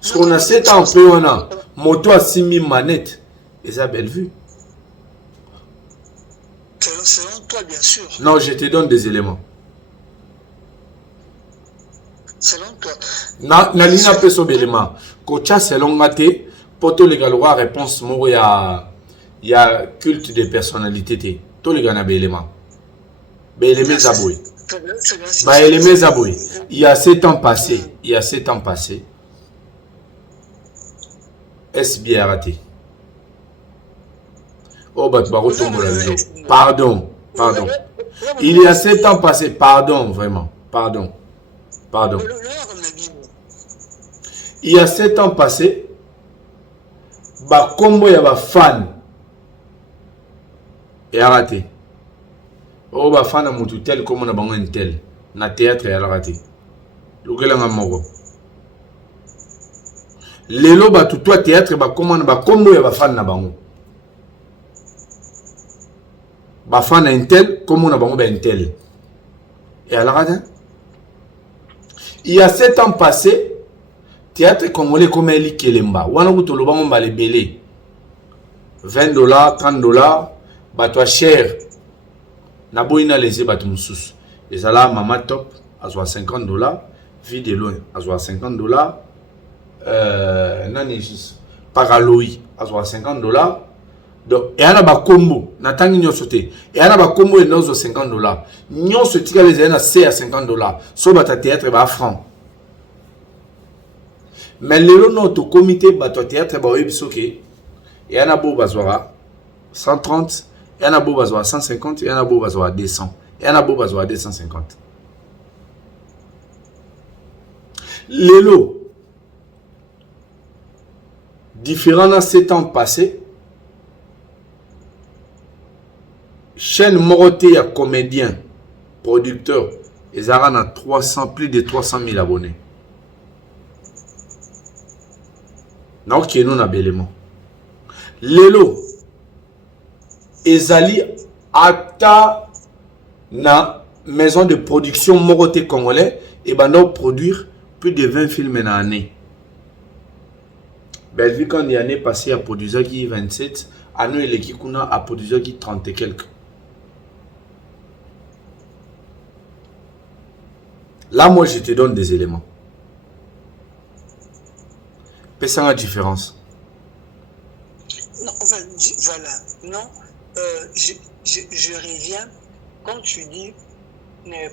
Parce qu'on a 7 ans après on a moto à 6000 manettes. Et ça, Bellevue. Selon toi, bien sûr. Non, je te donne des éléments. Selon toi. Na ligne a peu son élément. Kocha selon Mate, poto les galois réponse moi il y a culte des personnalités. Tous les gars na élément. Bélémé Zaboui. Bélémé Zaboui. Il y a 7 ans passés. Est-ce bien raté? Oh, bah, pardon. Il y a 7 ans passés. Pardon, vraiment. Pardon. Il y a 7 ans passés. Bah, combo y a ba fan. Et raté. Oh, bah, fan a moutou tel comme on a bango un tel. Na théâtre et a raté. L'ouguela nga moko. Lelo ba tout toi théâtre ba comment ba combo y a ba fan na bango. Bafana intel comme on a bango intel et alors il y a 7 ans passés théâtre congolais comme Eli Kelemba wana kutolo bango ba lebele $20 $30 batwa cher na boina lese batu mususu ezala mama top à $50 vie de loin à $50 nani juste par Aloï, à 50 $. Donc, il y a un combo, n'attendez pas sauter. Il y a un combo et nous 50 $. Nous se tirons les uns à 50 $. Sauf à théâtre, à franc. Mais le notre comité, bateau théâtre, il y a un beau bazouara 130, il y a un beau bazouara 150, il y a un beau bazouara 200, il y a un beau bazouara 250. Les lots, différents dans 7 ans passés, chaîne Moroté à comédiens, producteurs, ils ont plus de 300 000 abonnés. Donc, nous avons l'élément. Lelo, ezali ata na maison de production Moroté congolais et bando produire plus de 20 films en année. Bellevue quand il y a année passée à produire qui 27, à nous et Kikuna à produire qui 30 et quelques. Là, moi, je te donne des éléments. C'est la différence. Non, enfin, voilà. Non, je reviens. Quand tu dis,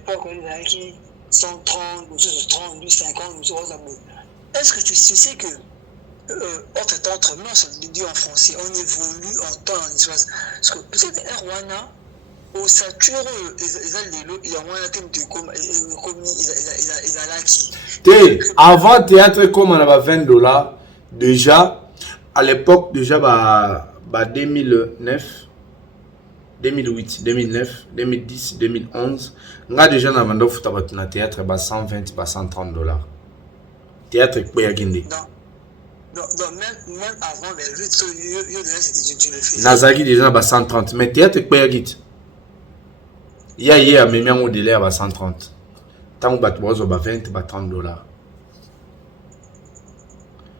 pas qu'on est qui 130, 30, 50, est-ce que tu sais que, entre nous, ça dit en français, on évolue en temps, en espace. Parce que peut-être un Rwanda, au sature, il y a moins de thème de comme ils a l'acquis. Avant théâtre, comme on avait 20 $, déjà, à l'époque, déjà, 2009, 2008, 2009, 2010, 2011, on a déjà vendu un théâtre à 120, 130 $. Théâtre, quoi, il y a donc, même avant, tu le fais. Nazaki déjà à 130, mais théâtre, quoi, il y a hier, mais même au délai à 130. Tant que tu as 20, 30 $.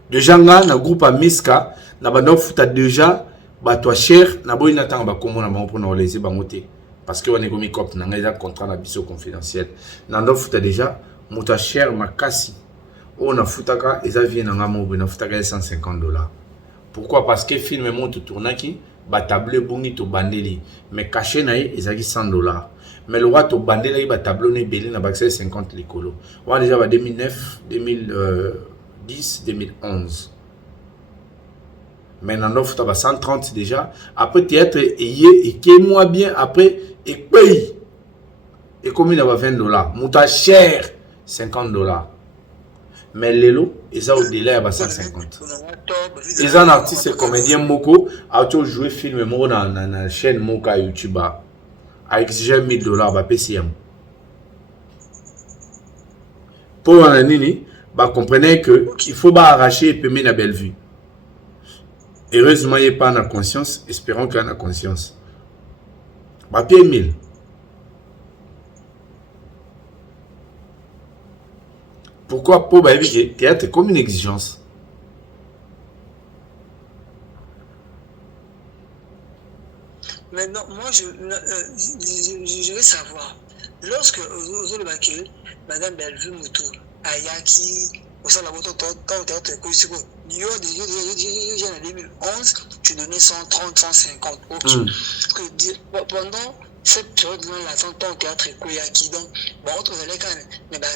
Déjà, dans le groupe à Miska, tu as déjà toi cher, na boy n'attend pas comment on pour nous laisser bangoter parce que on est comme cop na ngeza contrat na biso confidentiel. Nando futa déjà muta cher makasi. On a futaka eza vient na ngamo na futaka 150 $. Pourquoi? Parce que film monte tournaki ba tableau bongi to bandeli mais caché na ezaki 100 $. Mais le roi to bandeli ba tableau ne belé na ba 50 likolo. On déjà ba 2009, 2010, 2011. Maintenant, il y a 130 déjà. Après, théâtre, et qui est moins bien. Après, et paye. Et comme il y a 20 $. Mouta cher, 50 $. Mais les lots, ils ont au délai à 150. Ils ont un artiste et comédien Moko. A joué film Moko dans la chaîne Moka YouTube. A exigé 1000 $. Bah, PCM. Pour un nini, bah, comprenez qu'il faut arracher et payer la belle vue. Heureusement, il n'y a pas de conscience. Espérons qu'il y a conscience. Papier 1000. Pourquoi pour le théâtre comme une exigence? Maintenant, moi, je veux savoir. Lorsque Madame Bellevue Moutou, Ayaki, au sein de la moto, théâtre, en 2011, tu donnais 130, 150. Ok. Pendant cette période-là, l'attente au théâtre est Koyaki. Donc, entre les cas, mais 20,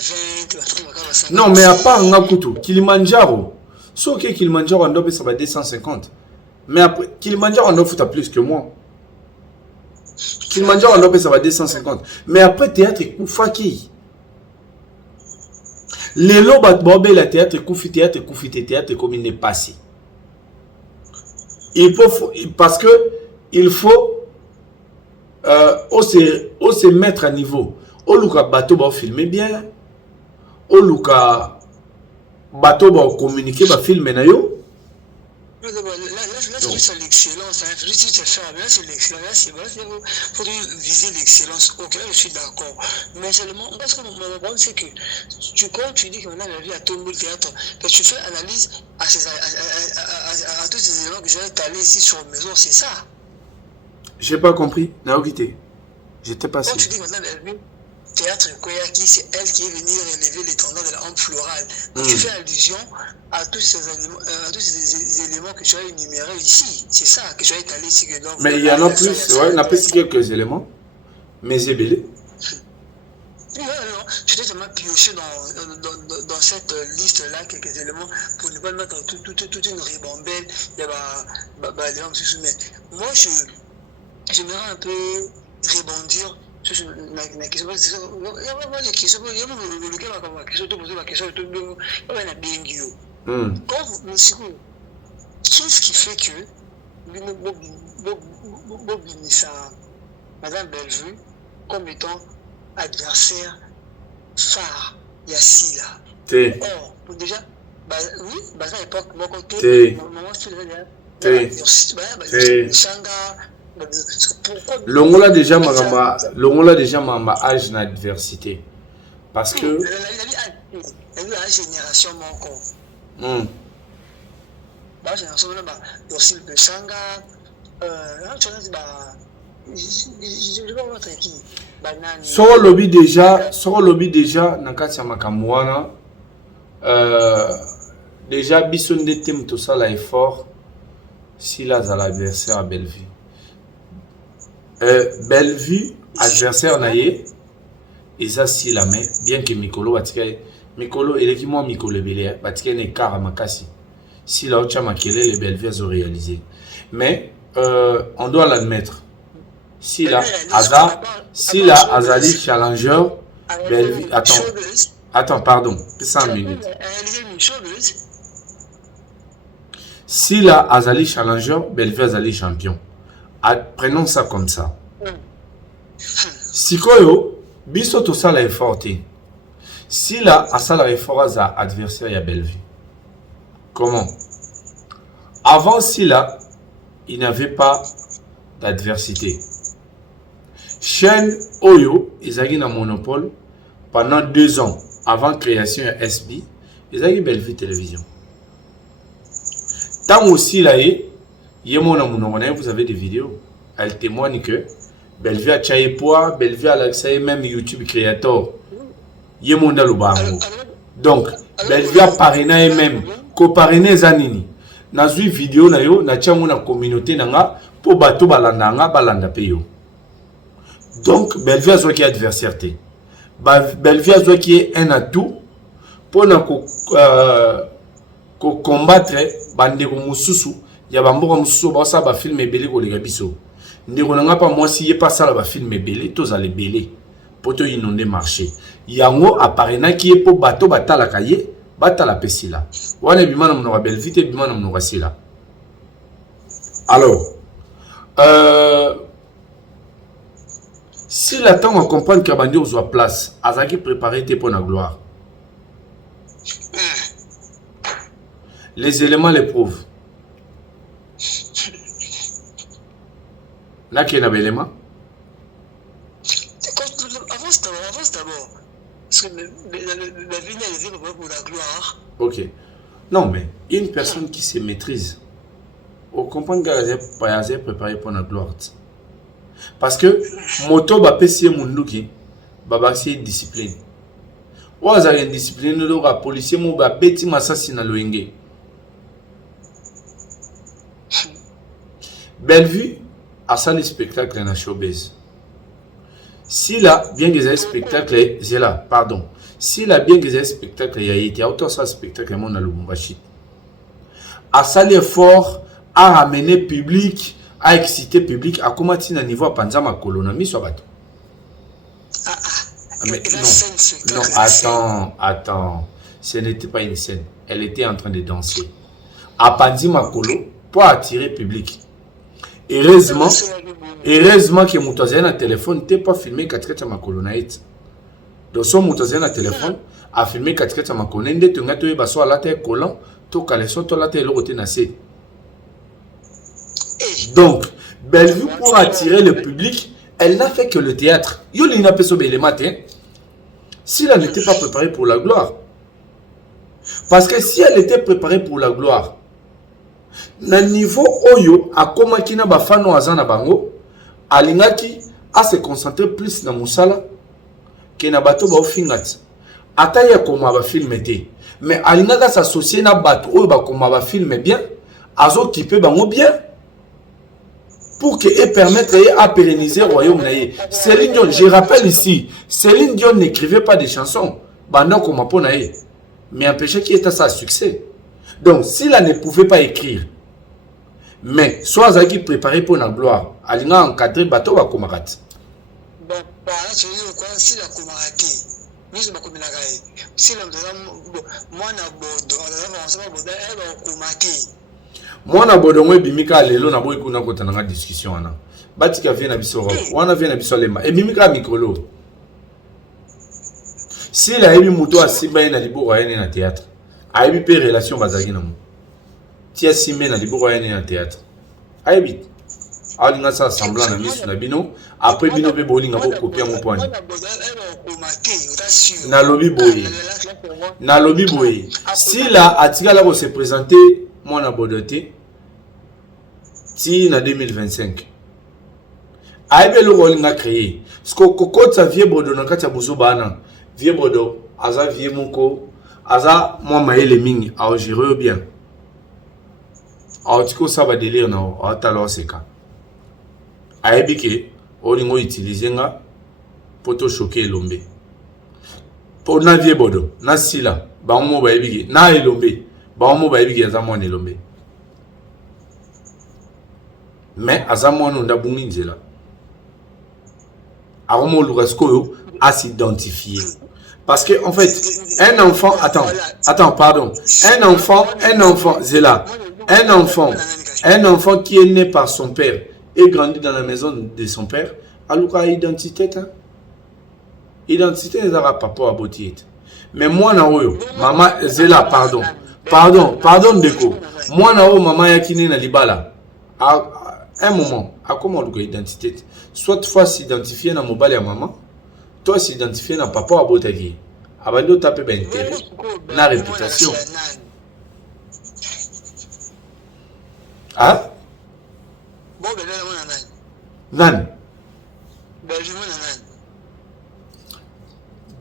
50. Non, mais à part Ngakutu, Kilimanjaro, sauf que Kilimanjaro, on doit ça va 250. Mais après, Kilimanjaro, on doit foutre plus que moi. Kilimanjaro, on doit ça va 250. Mais après, théâtre est Koufaki. Les lots battent la théâtre, théâtre comme il n'est passé. Il faut, parce que il faut se mettre à niveau. Au Luka bateau va filmer bien. Au Luka bateau va communiquer, va filmer na yo. Là, c'est l'excellence. Là, c'est l'excellence. Il faut viser l'excellence. Ok, là, je suis d'accord. Mais seulement, parce que mon problème, c'est que quand tu dis qu'on a la vie à tomber le théâtre, que tu fais analyse à tous ces éléments que j'ai étalés ici sur la maison, c'est ça. J'ai pas compris. Naokité. J'étais pas sûr. Quand tu dis qu'on a la vie, théâtre Koyaki, c'est elle qui est venue relever l'étendard de la hampe florale. Donc tu fais allusion à tous ces éléments que tu as énumérés ici. C'est ça que tu as étalé ici. Mais il y en a plus, ouais, il y en a plus quelques éléments. Mais c'est belé. Non, je t'ai seulement pioché dans cette liste-là quelques éléments pour ne pas mettre toute une ribambelle. Mais moi, j'aimerais un peu rebondir sur la question. Qu'est-ce qui fait que Madame Bellevue comme étant adversaire phare Yassila? Or, déjà, oui, à l'époque, mon côté, maman, Longola déjà ma âge d'adversité. Parce que. La génération mon la génération Dorsil Bechanga, Soro lobby déjà, Nakati Makamwana, déjà Bisson de Tim tout ça là est fort. Si là à l'adversaire à Bellevue. Bellevue, adversaire naïe, et ça si la main, bien que Mikolo il est qui moi Mikolo Belé, Batika n'est car à Makasi. Si la Ocha Makele, les Bellevue ont réalisé. Mais on doit l'admettre. Si la Azali Challenger, Bellevue, attends, pardon, 5 minutes. Si la Azali Challenger, Bellevue Azali champion. Prenons ça comme ça. Si Koyo, biso to ça la forte. Si la Asala est fort à adversaire ya Bellevue. Comment? Avant Silla, il n'avait pas d'adversité. Chaîne Oyo, ils avaient un monopole pendant 2 ans avant création de SB. Ils avaient Bellevue Télévision. Tant aussi là, vous avez des vidéos. Elle témoigne que Bellevue a chaye poids, Bellevue a l'accès même YouTube Creator. Yemonda Lubango. Donc, Bellevue a parrainé même. Coparrainé Zanini. Na zui vidéo na yo, na tia mona communauté nanga, po bato balanda nga, balanda peyo. Donc, Bellevue a qui est adversaire. Bellevue a qui est un atout pour combattre bandeko mususu. Ya bamboko mususu ba sa ba film ebele ko lega biso. Ndeko nanga pa moi si ye pas ça la ba film ebele, tous aller belé. Poto inondé marché. Yango apparena qui est pour bato batala kaye. Batala pesila. Wane bimana mnora Bellevue te bimana mnora Silla. Alors, si la temps on comprend qu'Abandi aux place, Azaki préparé pour la gloire. Les éléments les prouvent. Là qui est un élément. Avance d'abord. Parce que la vie n'est pas pour la gloire. Ok. Non, mais une personne qui se maîtrise, on comprend qu'elle est préparée pour la gloire. Parce que moto va passer mon luki, va passer discipline. Ou à une discipline, le policier va bêtir assassinat loingue. Bellevue a ça les spectacles dans showbiz. Si là, bien que les spectacles, c'est là, pardon. Si là, bien que les spectacles, il y a été autant ça spectacle, mon Lubumbashi. A ça l'effort à ramener public, à exciter public, à commencer à niveau à Panzama Kolonami sur bateau. Mais non, attends. Ce n'était pas une scène. Elle était en train de danser. À Panzima Kolo pour attirer public. Heureusement que Moutazien a téléphone n'était pas filmé 4 à ma colonaïte. Donc son Moutazien a téléphone a filmé 4 à ma colonaïte. Tu as tu baso à la tête collant, tu as les sortes la tête l'autre nassé. Donc Bellevue pour attirer le public, elle n'a fait que le théâtre. Yoli n'a pas sauvé les matins. Si elle n'était pas préparée pour la gloire. Parce que si elle était préparée pour la gloire, na niveau oyo akomaki na bafano azana bango alingaki à se concentrer plus na musala ke na bato ba ofingati ata ya koma ba film te mais alingaka s'associer na bato oyo ba koma ba film bien azo kipe bango bien pour que et permettre à pérenniser le royaume naïe. Céline Dion, je rappelle ici, Céline Dion n'écrivait pas des chansons pendant qu'on m'a pas mais empêchait qu'il ait ça succès. Donc s'il ne pouvait pas écrire mais soit qui préparé pour la gloire alingaka encadré bateau ba komarati. Bon, tu veux quoi si la komarati nous ba komelaka si la moi na bodo alors on se va bodo elle va komarati. Mwana bodongo bimika lelo na boy kuna kota na discussion wana batika vient na biso wana vient na biso lema e bimika mikolo si la ebi muto asimba na liboko ya na théâtre aibi pe relation bazaki na mu tia simba na liboko ya na théâtre aibi alinga sa semblant na misu na bino après bino pe bolinga ko copier mon point na lobby boy si la atikala ko se présenter mwana bodoté ti na 2025 aibe lo rolinga créé sko kokota vie bodo na kati ya buzo bana vie bodo aza vie moko aza mwa maele mingi a gérer bien a tiko saba délire na a talo seka aibe ke olingo utiliser nga poto choquer lombe pour na vie bodo na sila ba mo ba ebiki na elombe ba mo ba ebiki aza mwana elombe mais azamon on a boumi nzela aromo luresko à s'identifier parce que en fait un enfant pardon un enfant zela un enfant qui est né par son père et grandi dans la maison de son père aluka identité identité ezara papa abotiet mais moi na oyo mama zela pardon ndeko moi na oyo mama yakine na libala un moment, à comment on identité soit fois s'identifier dans mobile à maman, toi s'identifier dans papa à botagi. Abando taper ben intérêt, la réputation. Ah? Nan.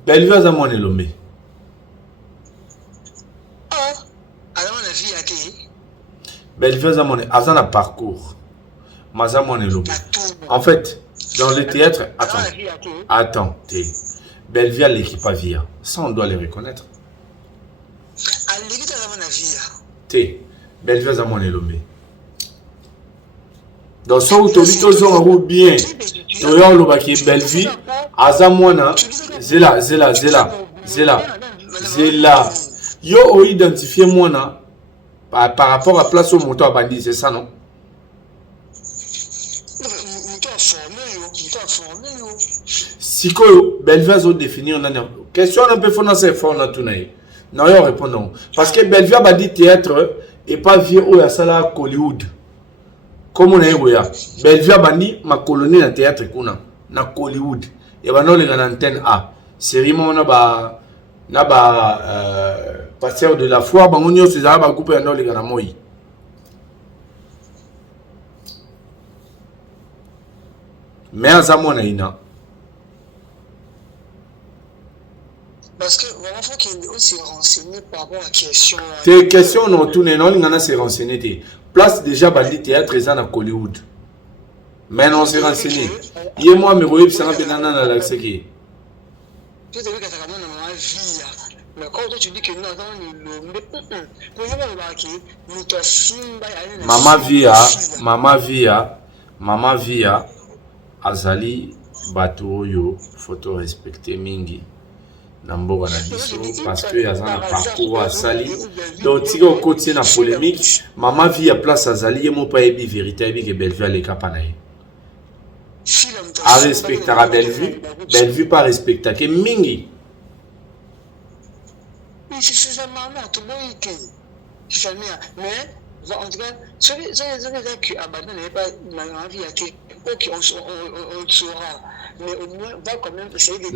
Belle vie à mon elomé. Belle vie à mon azana parcours. En fait, dans le théâtre, attends, Belvia l'équipe à Via, ça on doit les reconnaître. Belvia Zamon Elomé. Dans son autorité, ils ont bien. Toyon Lobaki Belvi, Azamona, Zela. Yo ont identifié Mona par rapport à place au moto à bandit, c'est ça non? Sikoyo, Belvia zo définir na question un peu foncer fort na tunaï. Non yo répondons parce que Belvia ba dit théâtre et pas vieux au ya sala Hollywood. Comme on est oya. Belvia bandi ma colonie na théâtre kuna na Hollywood. Et ba no le na antenne A. Série mona ba pasteur de la foi ba ngonyo se za ba couper na le na moi. Mais azamona ina. Parce que vraiment, il faut qu'il aussi renseigné par rapport à la question. Tes questions non tout non il en a se renseigné. Place déjà bandi théâtre et à Hollywood. Mais non c'est renseigné. Hier moi me voyez ça na na la ce qui. Tu as vu que ça vraiment dans ma vie. Mais quand tu dis que non dans le pour moi le marqué nous te simba Mama via azali bato yo photo respecté mingi. Namboga na biso parce que yazana parcours à sali donc si on continue la polémique maman vie à place à sali et mon pas ebi vérité ebi que Bellevue les capanaï a respectera Bellevue pas respecta que mingi c'est ça maman tout le monde qui fait mais en tout cas celui qui abandonne pas la vie à qui OK on saura mais au moins on va quand même essayer de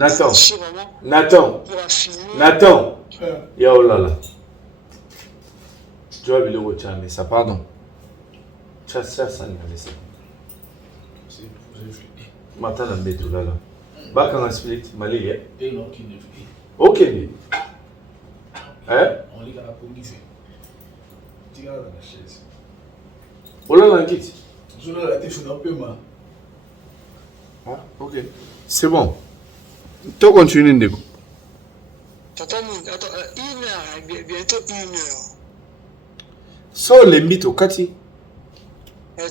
Nathan ya olala tu as vu le mais ça pardon ça n'a laissé matin la bête là Bakanga split, Malé. Et non, qui ne fait. Ok. Hein? On lit à la police. Tu regardes dans la chaise. On l'a dit. Je l'ai raté, je n'ai un peu mal. Ah, ok. C'est bon. Tu continues, Ndeko. Attends, 1 heure, bientôt 1 heure. So, les mythes au Kati. Tu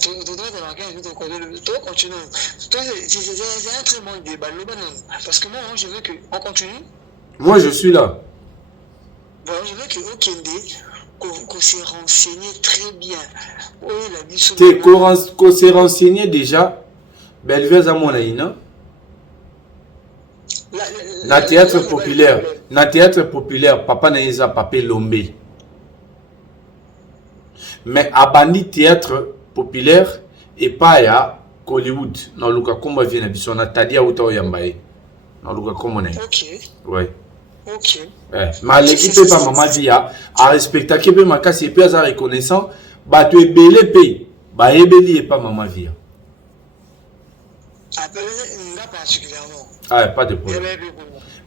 dois continuer. C'est un très bon débat. Parce que moi, je veux qu'on continue. Moi, je suis là. Bon, je veux qu'on s'est renseigné très bien. Oui, la vie qu'on s'est renseigné déjà. Bellevue à mon aïna. Na théâtre populaire. Na théâtre populaire, papa n'a papé Lombe. Mais à bandi théâtre populaire et pas à Hollywood. Dans le cas comme vient à Bissona, Tadia ou Toyambaye. Dans le cas comme on est. Ok. Ouais. Ok. Ouais. Mais l'équipe pas maman via à respecter qui peut ma casse et puis à reconnaissant, bah tu es belé pay. Bah ebeli et pas maman via. Particulièrement. Ah, pas de problème.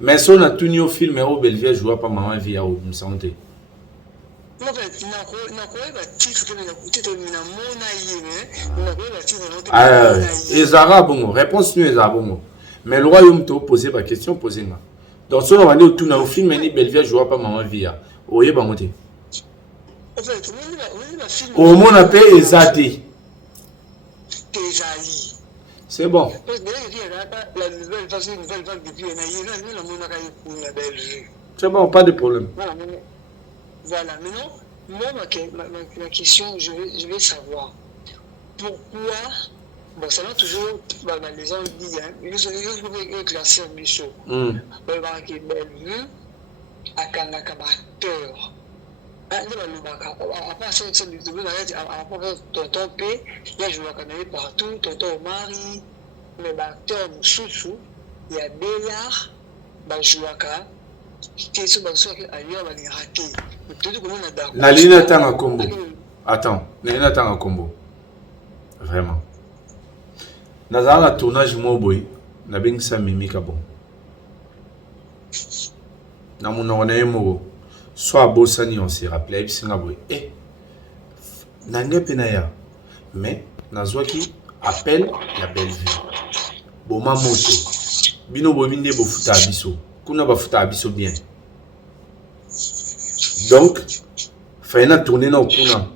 Mais si on a tout au film, et au Belgique, je vois pas maman via où me santé. Ah, Ezara bon, réponse nu Ezara bon. Mais le royaume t'a posé ma question, posé moi. Donc si on va aller tout dans le film, et Belgique, je vois pas maman via. Oye ba monter. Au moins on appelle Ezadi. C'est bon. C'est bon, pas de problème. Voilà, maintenant, moi, ma question, je vais savoir pourquoi, bon, ça va toujours, les gens disent, ils ont classé un bichot. Il y a Bellevue, à Kanakabateur. Après, ça, tonton P, il y a joué à Canada partout, tonton Omari, mais acteur Moussoussou, il y a Bélar, Bajouaka, qui est ailleurs, il a raté. Nalina Tanga Combo. Attends, Nalina Tanga Combo. Vraiment. Dans le tournage, moi, boy, na bing sa mimi kabon. Na mon nom, soit Bossani, on s'est rappelé, Singaboy. Eh, Nanga Penaya. Mais, Nazwaki appelle la Bellevue. Boma moto. Bino Bobinde Bofuta Abisso. Kuna Bafuta Abisso bien. Donc, Faina tourner dans Kuna.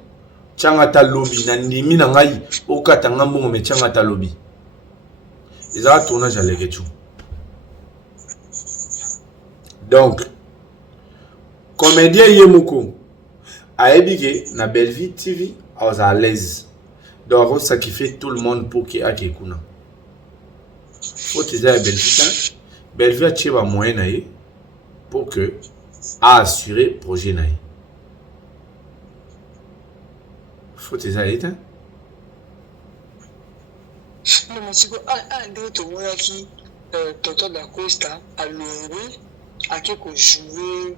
Tchangata lobby, Nandimi Nangai, Oka Tangambo, mais Tchangata lobby. Ils ont tournage à l'Egetu. Donc, comédien Yemoko a ébigué na Bellevue TV à l'aise. Donc ça qui fait tout le monde pour qu'il y ait Kuna. Faut te dire Bellevue, Bellevue a tiré moyen pour que a assuré projet naï. Faut te dire éteint. Non mais c'est quoi d'autres mots qui Tonton Dacosta a loué à quelque jouer.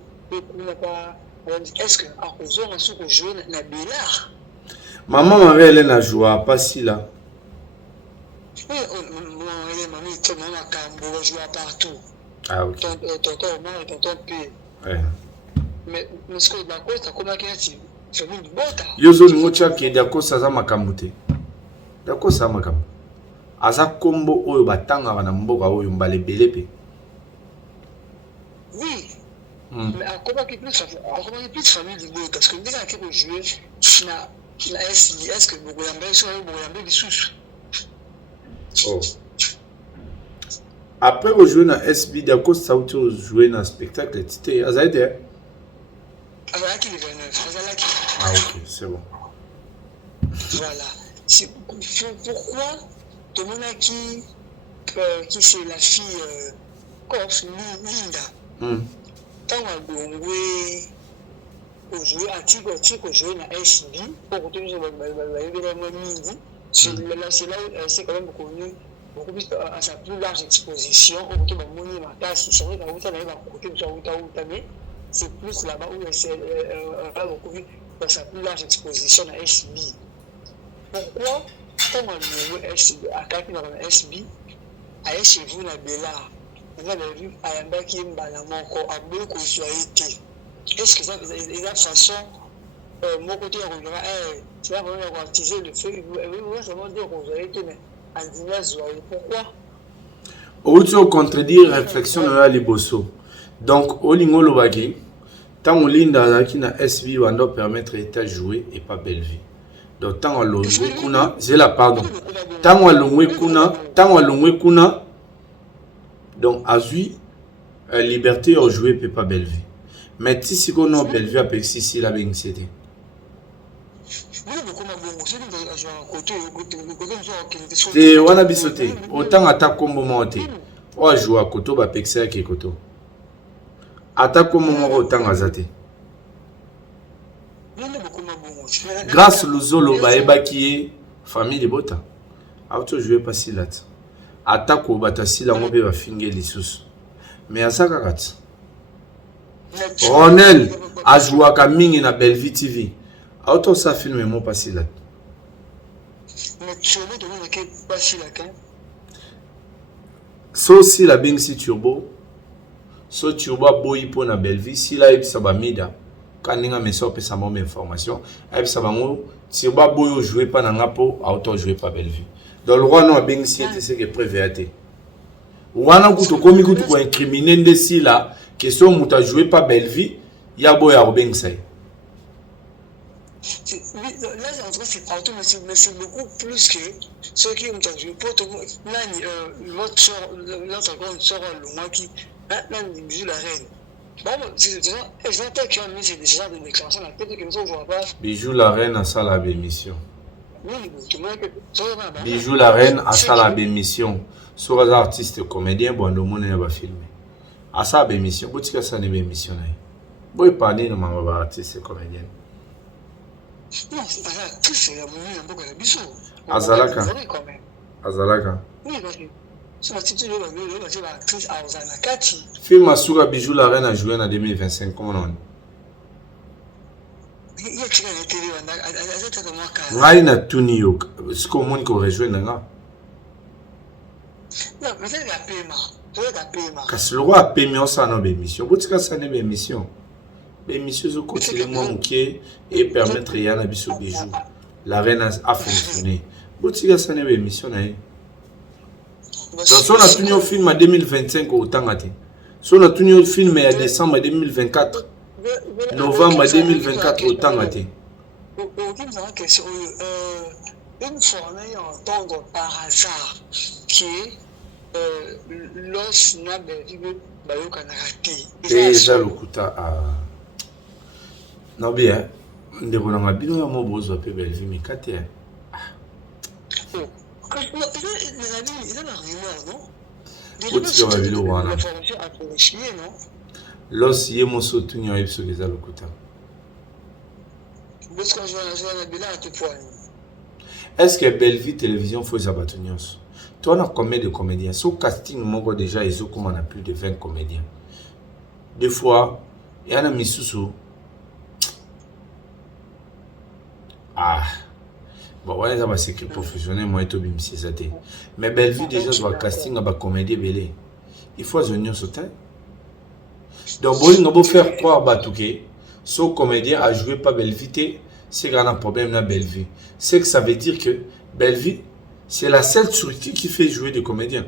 Est-ce que à cause on a joué na Bélar? Maman m'avait elle n'a joué pas si là. Oui, maman était maman Kambo joué partout. Ah ok. Tonton Omar et tonton P. Ouais. Mais ce que d'accord ça comment qu'il c'est une bota. Yozo ngocha ki d'accord ça za makamute. D'accord ça makam. Aza kombo oyo batanga bana mboka oyo mbale belepe. Oui. Mais à comment qu'il plus famille du beau parce que dès qu'il a joué na SB est-ce que Bogoyambe soit Bogoyambe bisous. Oh. Après vous jouez dans SB d'accord ça vous jouer dans spectacle tité azaide. Azalaki le 29, Azalaki. Ah ok, c'est bon. Voilà. C'est pourquoi tout le monde qui c'est la fille Kof Linda. Tant à Gongwe aujourd'hui Atiko jouer na SB pour continuer midi. C'est là c'est quand même beaucoup plus à sa plus large exposition au côté de Moni Matas c'est vrai qu'on a côté de Outamé. C'est plus là-bas où c'est beaucoup plus dans sa plus large exposition à SB. Pourquoi quand on a SB à quelqu'un dans SB aye chez vous na bela on a vu ayamba qui mbala moko abou ko soyité est-ce que ça est la façon mon côté on va tu vas vraiment attiser le feu oui ça va dire qu'on soyité mais andina zoye pourquoi Auto contredire réflexion de la liboso donc olingo lobaki tant on linda qui na SB on doit permettre état jouer et pas belle vie donc tant on longwe kuna j'ai la pardon tant on longwe kuna donc azui liberté au jouer peut pas belle vie mais si qu'on a belle vie avec si la bien c'était te wana biso te autant ata kombo mo te o joue à koto ba pexer ke koto ata kombo mo autant azate grâce luzolo ba ebaki famille de bota auto jouer pas si lat ata ko bata si la mo be ba finge lisusu mais asaka kat Ronel a joué à mingi na Bellevue TV auto ça filme mo pas si lat mais tu veux donner que pas si la can so si la bing si turbo so turbo boy pour na Bellevue si la ça ba mida quand ninga me so pesa mo information et ça ba ngo turbo boy jouer pas na ngapo auto jouer pas Bellevue donc le roi non bing si était ce que prévéaté wana kuto komi kuto ko incriminer de si la question muta jouer pas Bellevue ya boy a bing sai là en tout cas c'est partout mais c'est beaucoup plus que ceux qui ont joué pour tout l'autre grande sort le mois qui là joue la reine bon c'est ça exactement qui ont mis ces gens de déclaration la tête que nous on voit pas bijou la reine à ça la émission oui tout le monde que bijou la reine à ça la émission sur les artistes comédiens bon le monde va filmer à ça émission botika ça ne émission là boy parler no mama artiste comédien non c'est la mouvement un peu comme biso azalaka oui parce que sur la titre de la actrice Azana Kati film Asura bijou la reine a joué en 2025 comment on il y a qui a été là ngai na tunio ce qu'on monte ko rejoindre nga non mais c'est la paiement kasi le roi a payé ça dans l'émission botika ça ne émission l'émission zo côté le moi muké et permettre ya na biso bijou la reine a fonctionné botika ça ne émission na donc son a tenu au film en 2025 au tangate son a tenu au film en décembre 2024 novembre 2024 au tangate une fois on a entendu par hasard que l'os n'a pas eu déjà le kuta a non bien ndeko na mabino ya mobozo a pe Bellevue mais kate los ye moso tunyo ebiso keza lokuta est-ce que Bellevue télévision faut ça batunios toi on a combien de comédiens sur casting moko déjà ils ont comme on a plus de 20 comédiens des fois il y en a misusu bon voilà ça va c'est que professionnel moi et tout bim c'est ça mais Bellevue déjà doit casting à ba comédie belé il faut venir sauter donc bon on va faire croire batouké ce comédien a joué pas Bellevue c'est grand problème na Bellevue c'est que ça veut dire que Bellevue c'est la seule structure qui fait jouer des comédiens.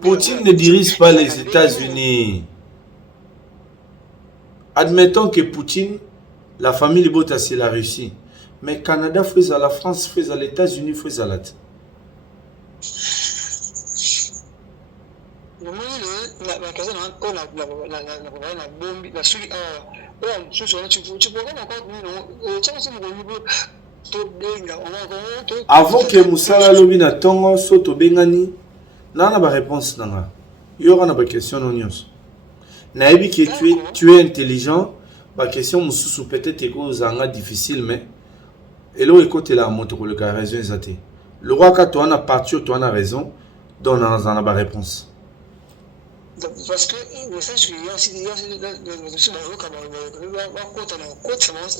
Poutine ne dirige pas les États-Unis. Admettons que Poutine, la famille Bota, c'est la Russie. Mais Canada fait à la France, fait à les États-Unis, fait à la avant que Moussala Lobina Tongo Soto Bengani, n'a pas réponse. Il y aura une question non news. Naïbi que tu es intelligent, la question Moussou peut-être est difficile, mais et là, écoute la moto pour le cas raison exacte. Le roi quand tu as parti, tu as raison, donne dans la réponse. Parce que le message qu'il y a aussi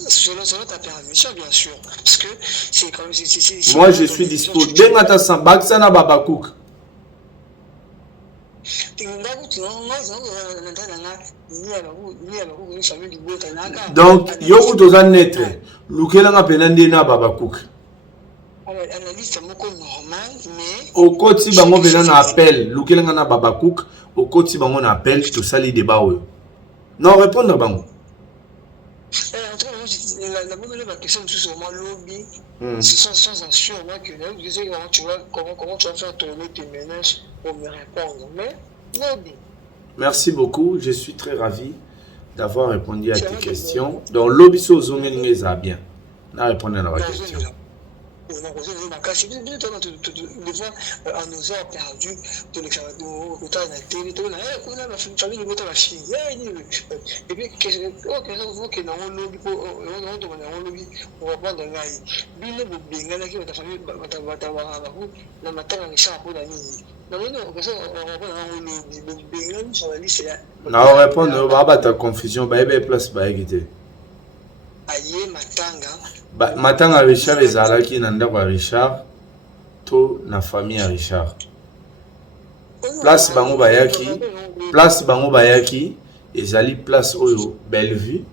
selon ta permission, bien sûr. Parce que c'est comme si. Moi, je suis dispo. Bengata Sambaksana Babakouk. Donc, yo to za netre. Lukela nga penande na Babakouk. Analyste moko normal, mais au côté si bango venant na appel, lukela nga na Babakouk, au côté si bango na appel, tout ça li débat oyo. Non, répondre bango. La question c'est vraiment lobby. Sans assurer que comment tu vas faire tourner tes ménages pour me répondre. Mais lobby. Merci beaucoup, je suis très ravi d'avoir répondu à tes questions. Donc lobby so zongeli za bien. Na répondre à la question. Des fois, à nos heures perdues, de l'état de la télé, on a la famille de la fille. Et puis, qu'est-ce que nous avons lobby pour on va prendre un gars. Bien, le bien, qui va ta famille, va matin à Richard pour la nuit. Non, on répond, on va ta confusion, bah, place, bah, écoutez. Aïe, matanga. Matanga Richard ezalaki na ndako ya Richard to na famille ya Richard. Place bango bayaki ezali place oyo Bellevue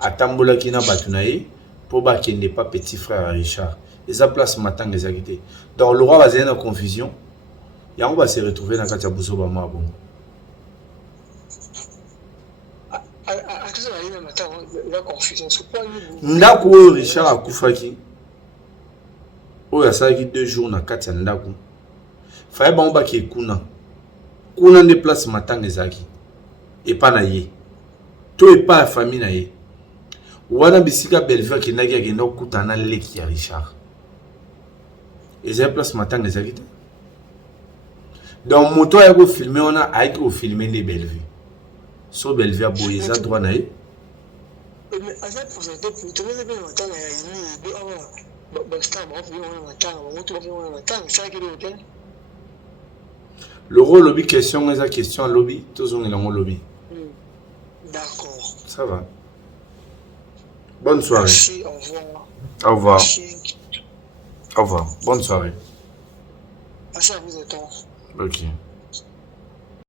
atambolaki na bato na ye po bakende pas petit frère ya Richard. Eza place matanga ezaki te. Donc le roi bazali na confusion. Yango va se retrouver na kati ya buso ba mwa bongo. Ndako oyo Richard akufaki oyo asalaki 2 jours na kati ya ndako faye bango baki kuna nde place matanga ezalaki epa na ye to epa ya famille na ye wana bisika Bellevue akendaki akenda kokutana na leki ya Richard ezali place matanga ezalaki te. Donc moto ayaki kofilme wana ayaki kofilme nde Bellevue so Bellevue aboye eza droit na ye. Le rôle lobby question est la question lobby tous on est dans le lobby. D'accord. Ça va. Bonne soirée. Merci, au revoir. Au revoir. Merci. Au revoir. Bonne soirée. Merci à vous de temps. Ok.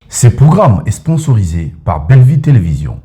Ces programmes est sponsorisé par Bellevue Télévision.